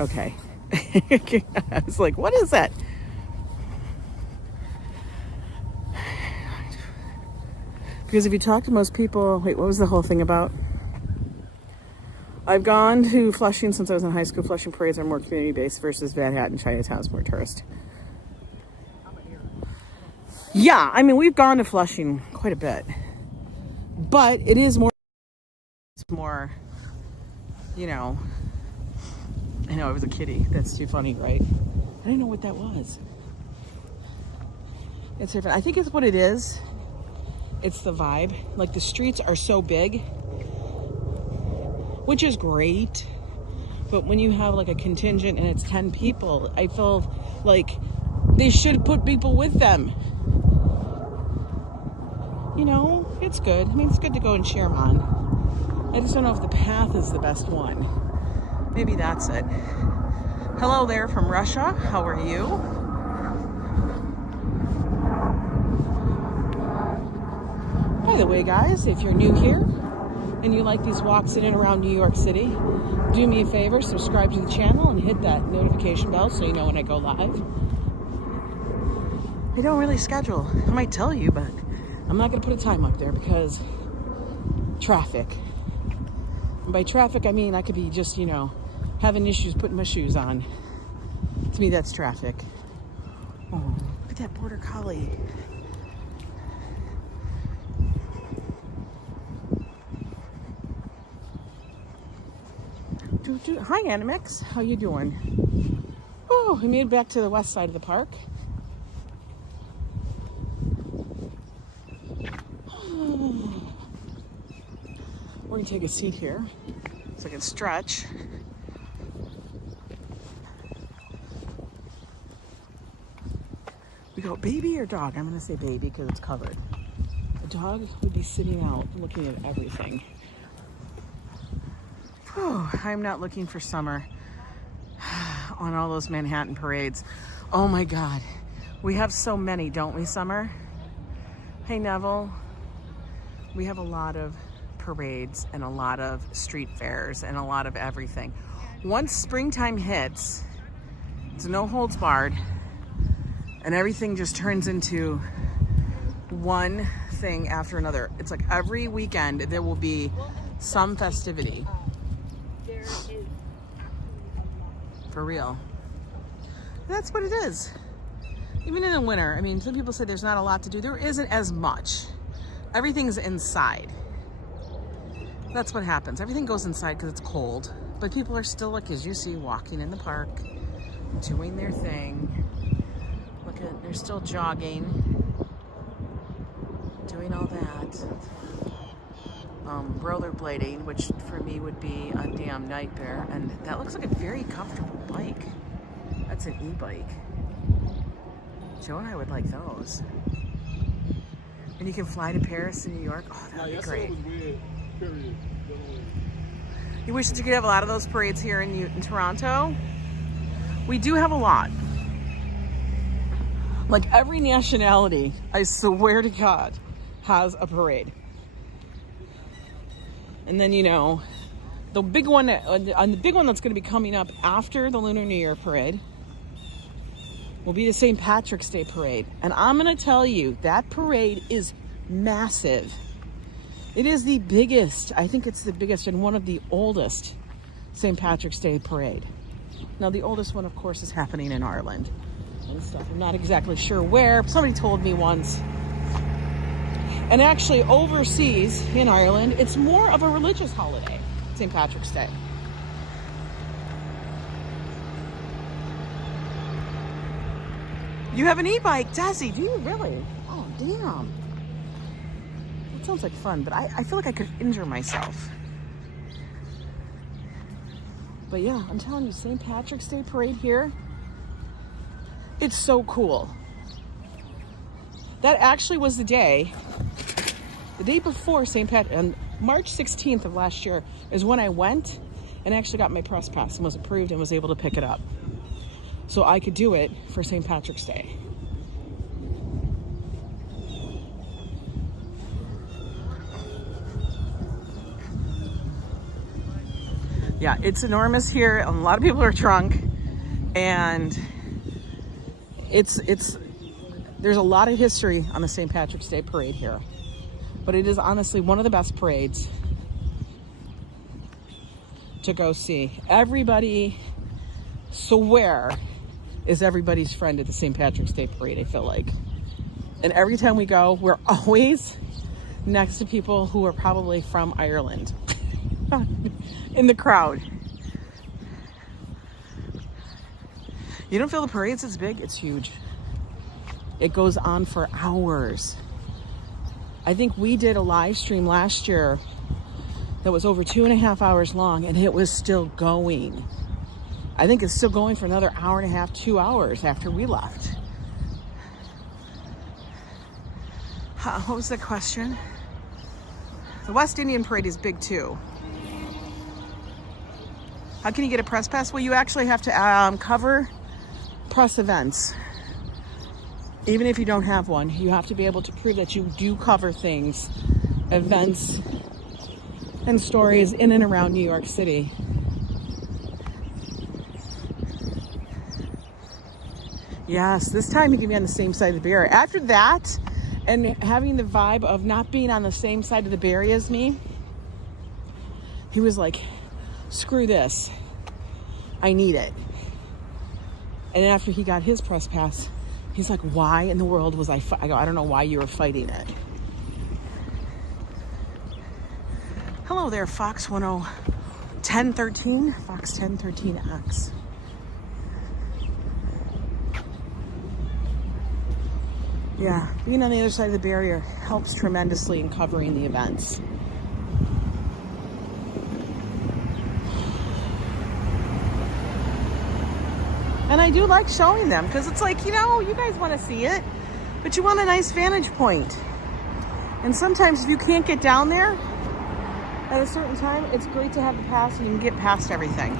Okay. I was like, what is that? Because if you talk to most people, wait, what was the whole thing about? I've gone to Flushing since I was in high school. Flushing parades are more community-based versus Manhattan, Chinatown's more tourist. Yeah, I mean, we've gone to Flushing quite a bit. But it is more, it's more, you know, I know, it was a kitty. That's too funny, right? I didn't know what that was. It's different. I think it's what it is. It's the vibe. Like, the streets are so big, which is great. But when you have like a contingent and it's 10 people, I feel like they should put people with them. You know, it's good. I mean, it's good to go and cheer them on. I just don't know if the path is the best one. Maybe that's it. Hello there from Russia. How are you? By the way, guys, if you're new here and you like these walks in and around New York City, do me a favor, subscribe to the channel and hit that notification bell so you know when I go live. I don't really schedule. I might tell you, but I'm not going to put a time up there because traffic. And by traffic, I mean I could be just, you know, having issues putting my shoes on. To me, that's traffic. Oh, look at that border collie. Hi, Animix. How you doing? Oh, we made it back to the west side of the park. We're going to take a seat here so I can stretch. We go baby or dog? I'm going to say baby because it's covered. A dog would be sitting out looking at everything. Oh, I'm not looking for summer on all those Manhattan parades. Oh my God. We have so many, don't we, Summer? Hey Neville, we have a lot of parades and a lot of street fairs and a lot of everything. Once springtime hits, it's no holds barred, and everything just turns into one thing after another. It's like every weekend there will be some festivity. There is absolutely a lot. For real. That's what it is. Even in the winter, I mean, some people say there's not a lot to do. There isn't as much. Everything's inside. That's what happens. Everything goes inside because it's cold. But people are still, like, as you see, walking in the park, doing their thing. Look at, they're still jogging, doing all that. Rollerblading, which for me would be a damn nightmare. And that looks like a very comfortable bike. That's an e-bike. Joe and I would like those. And you can fly to Paris and New York. Oh, that would be great. You wish that you could have a lot of those parades here in Toronto? We do have a lot. Like every nationality, I swear to God, has a parade. And then, you know, the big one that's going to be coming up after the Lunar New Year parade will be the St. Patrick's Day parade. And I'm going to tell you, that parade is massive. It is the biggest, I think it's the biggest and one of the oldest St. Patrick's Day parade. Now, the oldest one, of course, is happening in Ireland and stuff. I'm not exactly sure where. Somebody told me once. And actually, overseas in Ireland, it's more of a religious holiday, St. Patrick's Day. You have an e-bike, Desi, do you really? Oh, damn. That sounds like fun, but I feel like I could injure myself. But yeah, I'm telling you, St. Patrick's Day parade here, it's so cool. That actually was the day before St. Patrick's, on March 16th of last year is when I went and actually got my press pass and was approved and was able to pick it up. So I could do it for St. Patrick's Day. Yeah, it's enormous here. A lot of people are drunk, and there's a lot of history on the St. Patrick's Day parade here. But it is honestly one of the best parades to go see. Everybody swear is everybody's friend at the St. Patrick's Day parade, I feel like. And every time we go, we're always next to people who are probably from Ireland in the crowd. You don't feel the parade's as big? It's huge. It goes on for hours. I think we did a live stream last year that was over 2.5 hours long, and it was still going. I think it's still going for another hour and a half, 2 hours after we left. What was the question? The West Indian Parade is big too. How can you get a press pass? Well, you actually have to cover press events. Even if you don't have one, you have to be able to prove that you do cover things, events, and stories in and around New York City. Yes, this time you can be on the same side of the barrier. After that, and having the vibe of not being on the same side of the barrier as me, he was like, screw this. I need it. And after he got his press pass, he's like, why in the world was I go, I don't know why you were fighting it. Hello there, Fox 1013, Fox 1013X. Yeah, being on the other side of the barrier helps tremendously in covering the events. And I do like showing them because it's like, you know, you guys want to see it, but you want a nice vantage point. And sometimes if you can't get down there at a certain time, it's great to have the pass and you can get past everything.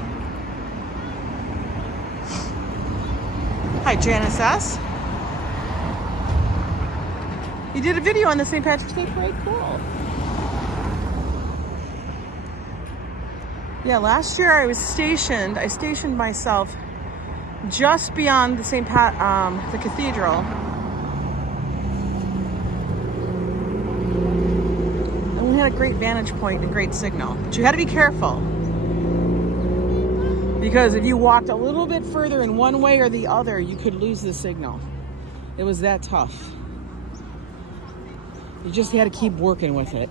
Hi, Janice S. You did a video on the St. Patrick's Day Parade? Cool. Yeah, last year I stationed myself just beyond the the cathedral. And we had a great vantage point and a great signal. But you had to be careful. Because if you walked a little bit further in one way or the other, you could lose the signal. It was that tough. You just had to keep working with it.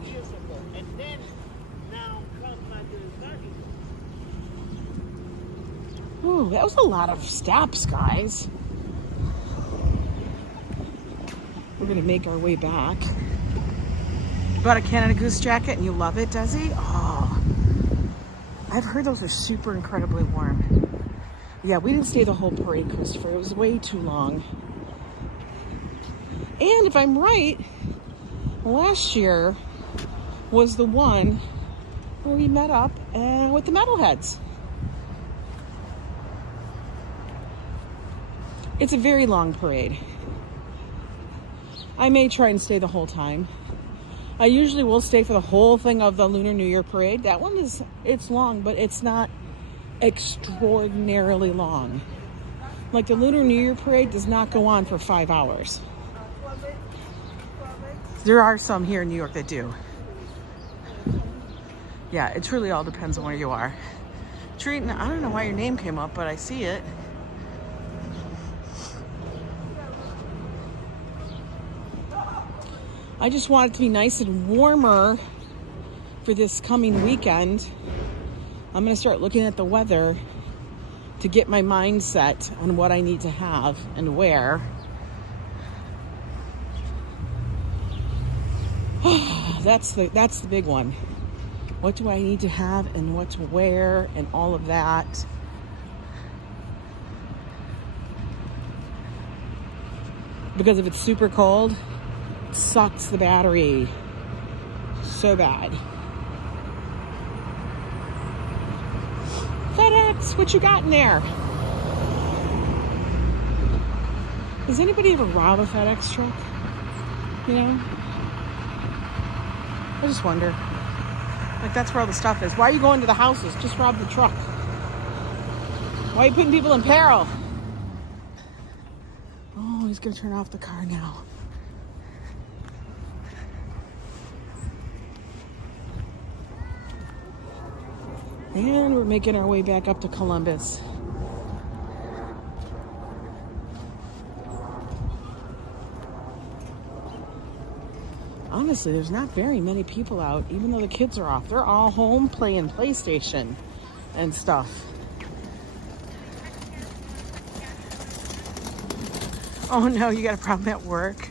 Ooh, that was a lot of steps, guys. We're gonna make our way back. You bought a Canada Goose jacket and you love it, Desi? Oh, I've heard those are super incredibly warm. Yeah, we didn't stay the whole parade, Christopher. It was way too long. And if I'm right, last year was the one where we met up with the metalheads. It's a very long parade. I may try and stay the whole time. I usually will stay for the whole thing of the Lunar New Year parade. That one it's long, but it's not extraordinarily long. Like the Lunar New Year parade does not go on for 5 hours. There are some here in New York that do. Yeah, it truly all depends on where you are. Treating, I don't know why your name came up, but I see it. I just want it to be nice and warmer for this coming weekend. I'm going to start looking at the weather to get my mindset on what I need to have and wear. That's the big one. What do I need to have and what to wear and all of that. Because if it's super cold, it sucks the battery so bad. FedEx, what you got in there? Does anybody ever rob a FedEx truck? You know? I just wonder. Like, that's where all the stuff is. Why are you going to the houses? Just rob the truck. Why are you putting people in peril? Oh, he's gonna turn off the car now. And we're making our way back up to Columbus. Honestly, there's not very many people out, even though the kids are off. They're all home playing PlayStation and stuff. Oh no, you got a problem at work?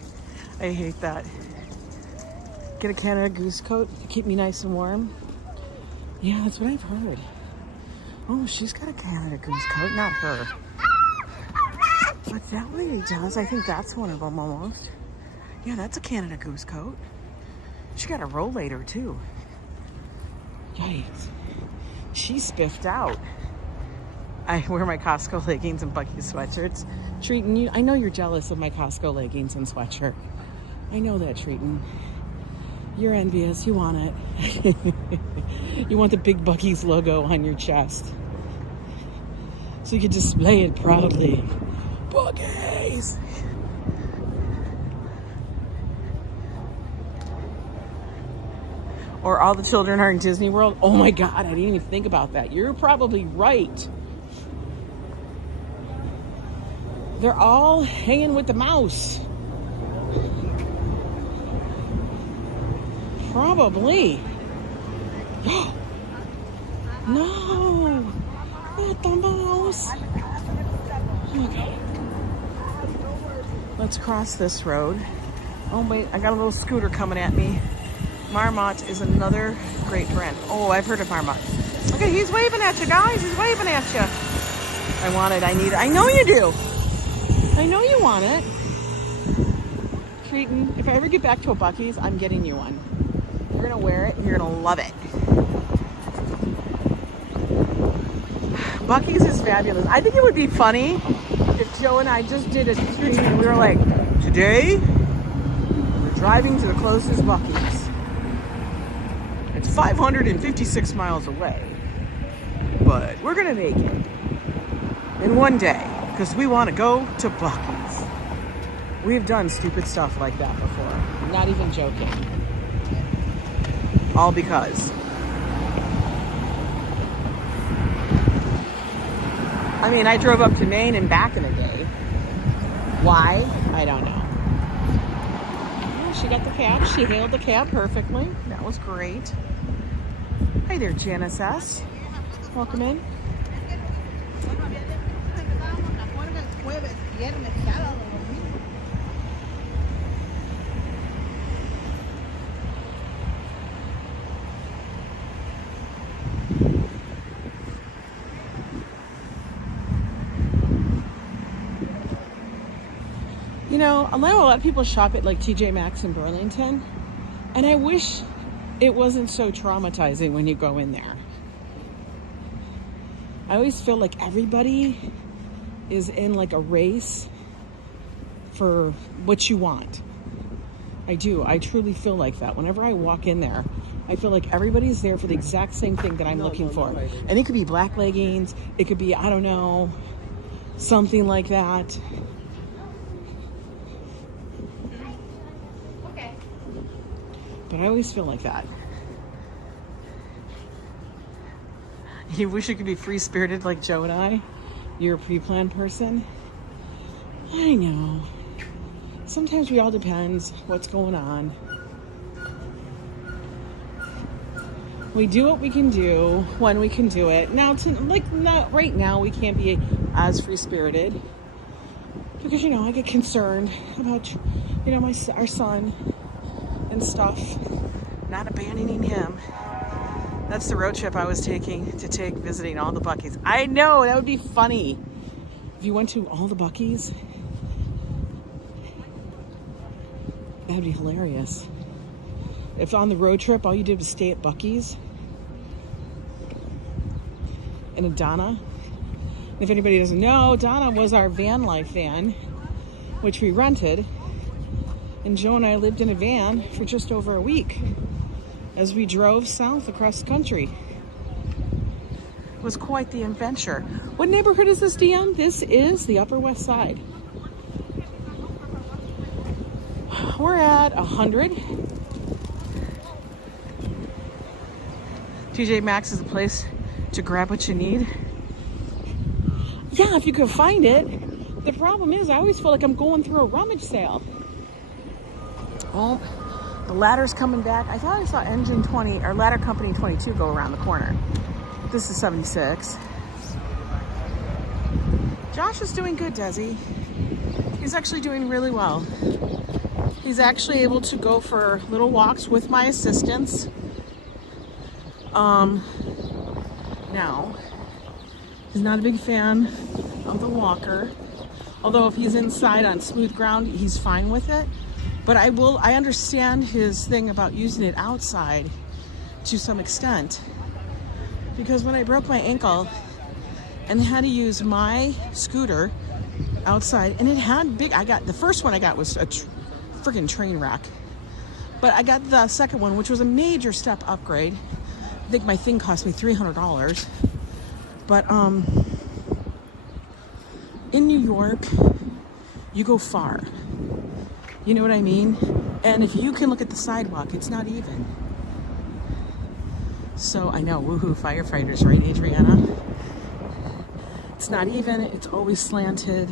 I hate that. Get a Canada Goose coat to keep me nice and warm. Yeah, that's what I've heard. Oh, she's got a Canada Goose coat, not her. But that lady does. I think that's one of them almost. Yeah, that's a Canada Goose coat. She got a rollator too. Yikes. She's spiffed out. I wear my Costco leggings and Bucky's sweatshirts. Treating you, I know you're jealous of my Costco leggings and sweatshirt. I know that, Treating. You're envious. You want it. You want the big Bucky's logo on your chest. So you can display it proudly. Bucky's! Or all the children are in Disney World. Oh my God, I didn't even think about that. You're probably right. They're all hanging with the mouse. Probably. No, not the mouse. Okay. Let's cross this road. Oh wait, I got a little scooter coming at me. Marmot is another great brand. Oh, I've heard of Marmot. Okay, he's waving at you, guys. He's waving at you. I want it. I need it. I know you do. I know you want it. Treating. If I ever get back to a Bucky's, I'm getting you one. You're going to wear it and you're going to love it. Bucky's is fabulous. I think it would be funny if Joe and I just did a stream and we were like, today driving to the closest Buc-ee's. It's 556 miles away, but we're gonna make it in one day because we want to go to Buc-ee's. We've done stupid stuff like that before. I'm not even joking. All because I mean, I drove up to Maine and back in the day. Why? I don't know. She got the cab. She hailed the cab perfectly. That was great. Hi there, Janice S. Welcome in. You know, I know a lot of people shop at like TJ Maxx in Burlington, and I wish it wasn't so traumatizing when you go in there. I always feel like everybody is in like a race for what you want. I do. I truly feel like that. Whenever I walk in there, I feel like everybody's there for the exact same thing that I'm looking for. And it could be black leggings. It could be, I don't know, something like that. But I always feel like that. You wish you could be free-spirited like Joe and I? You're a pre-planned person? I know. Sometimes we all depends what's going on. We do what we can do when we can do it. Now, not right now, we can't be as free-spirited because, you know, I get concerned about, you know, our son and stuff, not abandoning him. That's the road trip I was taking to visiting all the Buc-ee's. I know, that would be funny if you went to all the Buc-ee's. That'd be hilarious. If on the road trip all you did was stay at Buc-ee's and a Donna. If anybody doesn't know, Donna was our van life van, which we rented. And Joe and I lived in a van for just over a week as we drove south across the country. It was quite the adventure. What neighborhood is this, Dion? This is the Upper West Side. We're at 100. TJ Maxx is a place to grab what you need. Yeah, if you can find it. The problem is I always feel like I'm going through a rummage sale. Oh, the ladder's coming back. I thought I saw engine 20 or ladder company 22 go around the corner. This is 76. Josh is doing good, Desi. He's actually doing really well. He's actually able to go for little walks with my assistance. Now, he's not a big fan of the walker. Although if he's inside on smooth ground, he's fine with it. But I understand his thing about using it outside to some extent. Because when I broke my ankle and had to use my scooter outside, and it had the first one I got was a freaking train wreck. But I got the second one, which was a major step upgrade. I think my thing cost me $300. But in New York, you go far. You know what I mean? And if you can look at the sidewalk, it's not even. So I know, woohoo, firefighters, right, Adriana? It's not even, it's always slanted.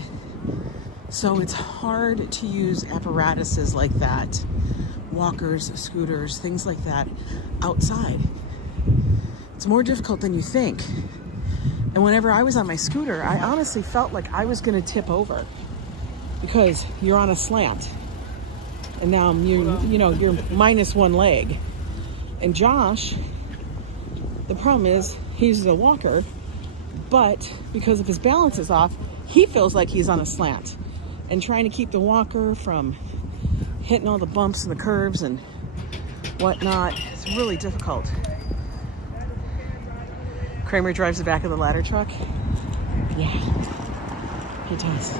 So it's hard to use apparatuses like that, walkers, scooters, things like that, outside. It's more difficult than you think. And whenever I was on my scooter, I honestly felt like I was gonna tip over because you're on a slant. And now you're minus one leg. And Josh, the problem is he's a walker, but because of his balance is off, he feels like he's on a slant. And trying to keep the walker from hitting all the bumps and the curves and whatnot, it's really difficult. Kramer drives the back of the ladder truck. Yeah, he does.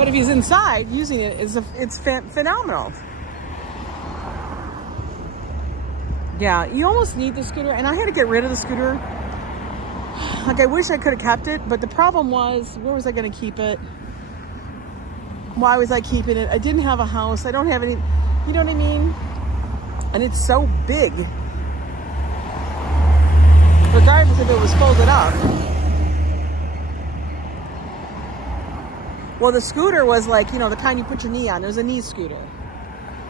But if he's inside using it, it's phenomenal. Yeah, you almost need the scooter, and I had to get rid of the scooter. Like, I wish I could have kept it, but the problem was, where was I going to keep it? Why was I keeping it? I didn't have a house. I don't have any, you know what I mean? And it's so big. Regardless if it was folded up. Well, the scooter was like, you know, the kind you put your knee on. It was a knee scooter.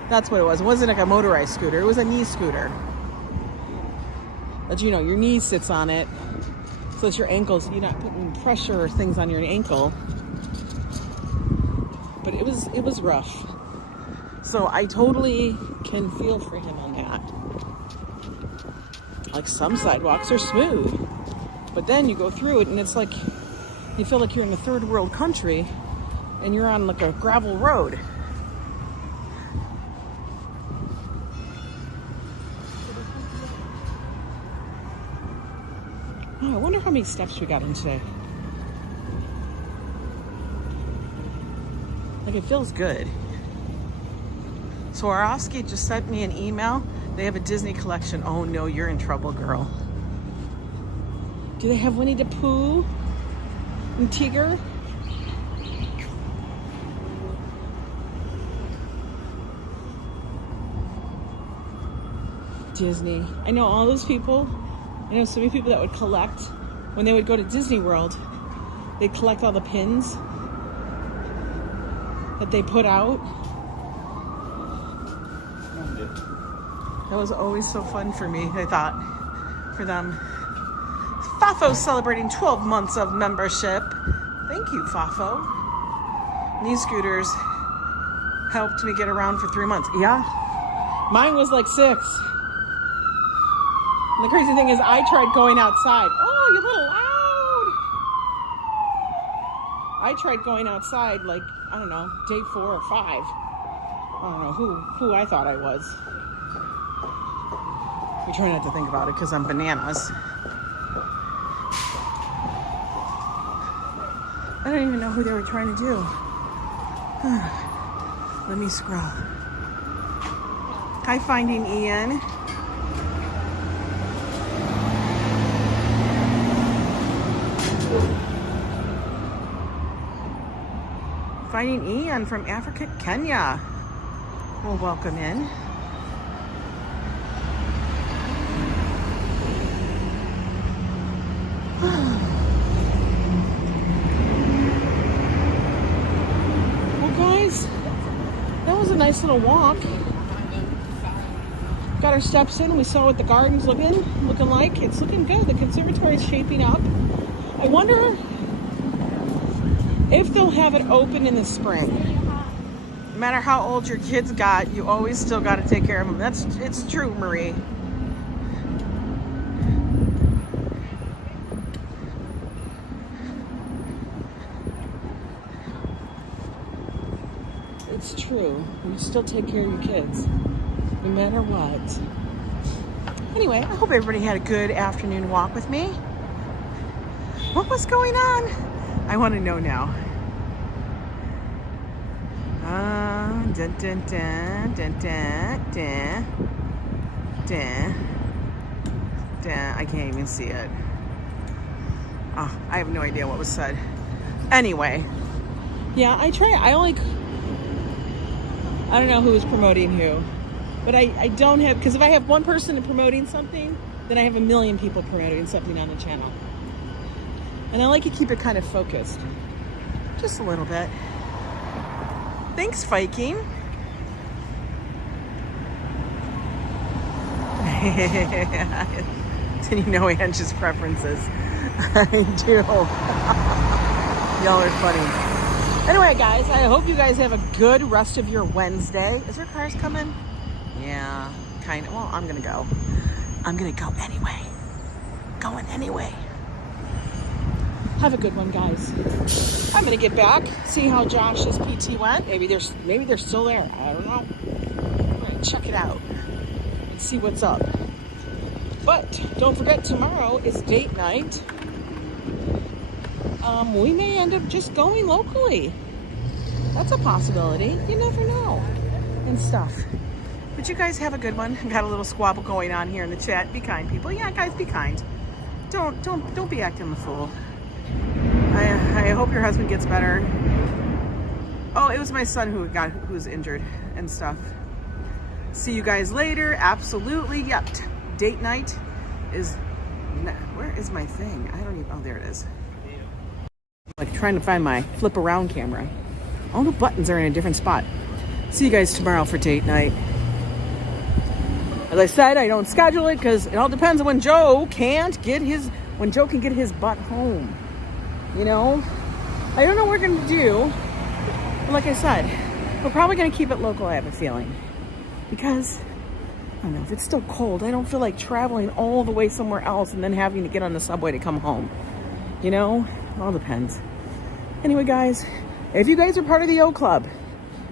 That's what it was. It wasn't like a motorized scooter. It was a knee scooter. But, you know, your knee sits on it. So that your ankles, you're not putting pressure or things on your ankle. But it was rough. So I totally can feel for him on that. Like, some sidewalks are smooth, but then you go through it and it's like, you feel like you're in a third world country and you're on like a gravel road. Oh, I wonder how many steps we got in today. Like, it feels good. Swarovski just sent me an email. They have a Disney collection. Oh no, you're in trouble, girl. Do they have Winnie the Pooh and Tigger? Disney. I know all those people. I know so many people that would collect, when they would go to Disney World, they'd collect all the pins that they put out. That was always so fun for me, I thought, for them. Fafo's celebrating 12 months of membership. Thank you, Fafo. These scooters helped me get around for 3 months. Yeah, mine was like 6. And the crazy thing is, I tried going outside. Oh, you're a little loud. I tried going outside like, I don't know, day 4 or 5. I don't know who I thought I was. We try not to think about it because I'm bananas. I don't even know who they were trying to do. Let me scroll. Hi, Finding Ian. Finding Ian from Africa, Kenya. We'll welcome in. Well, guys, that was a nice little walk. Got our steps in. We saw what the garden's looking like. It's looking good. The conservatory is shaping up. I wonder if they'll have it open in the spring. No matter how old your kids got, you always still got to take care of them. It's true, Marie. It's true. You still take care of your kids, no matter what. Anyway, I hope everybody had a good afternoon walk with me. What was going on? I want to know now. Dun, dun, dun, dun, dun, dun, dun, dun. I can't even see it. Oh, I have no idea what was said. Anyway, yeah, I don't know who is promoting who, but I don't have, because if I have one person promoting something, then I have a million people promoting something on the channel. And I like to keep it kind of focused. Just a little bit. Thanks, Viking. Did you know Ange's preferences? I do. Y'all are funny. Anyway, guys, I hope you guys have a good rest of your Wednesday. Is there cars coming? Yeah, kind of. Well, I'm going to go. I'm going to go anyway. Going anyway. Have a good one, guys. I'm gonna get back, see how Josh's PT went. Maybe they're still there. I don't know. I'm gonna check it out and see what's up. But don't forget, tomorrow is date night. We may end up just going locally. That's a possibility. You never know. And stuff. But you guys have a good one. Got a little squabble going on here in the chat. Be kind, people. Yeah, guys, be kind. Don't be acting the fool. I hope your husband gets better. Oh, it was my son who's injured and stuff. See you guys later. Absolutely. Yep. Date night is. Where is my thing? I don't even. Oh, there it is. Like trying to find my flip around camera. All the buttons are in a different spot. See you guys tomorrow for date night. As I said, I don't schedule it because it all depends on when Joe can get his butt home. You know, I don't know what we're gonna do. But like I said, we're probably gonna keep it local. I have a feeling because I don't know if it's still cold. I don't feel like traveling all the way somewhere else and then having to get on the subway to come home. You know, it all depends. Anyway, guys, if you guys are part of the O Club,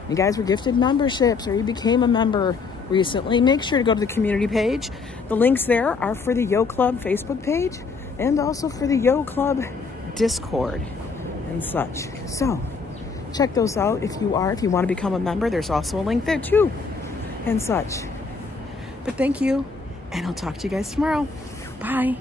you guys were gifted memberships or you became a member recently, make sure to go to the community page. The links there are for the Yo Club Facebook page and also for the Yo Club Discord and such. So check those out if you want to become a member. There's also a link there too and such. But thank you, and I'll talk to you guys tomorrow. Bye.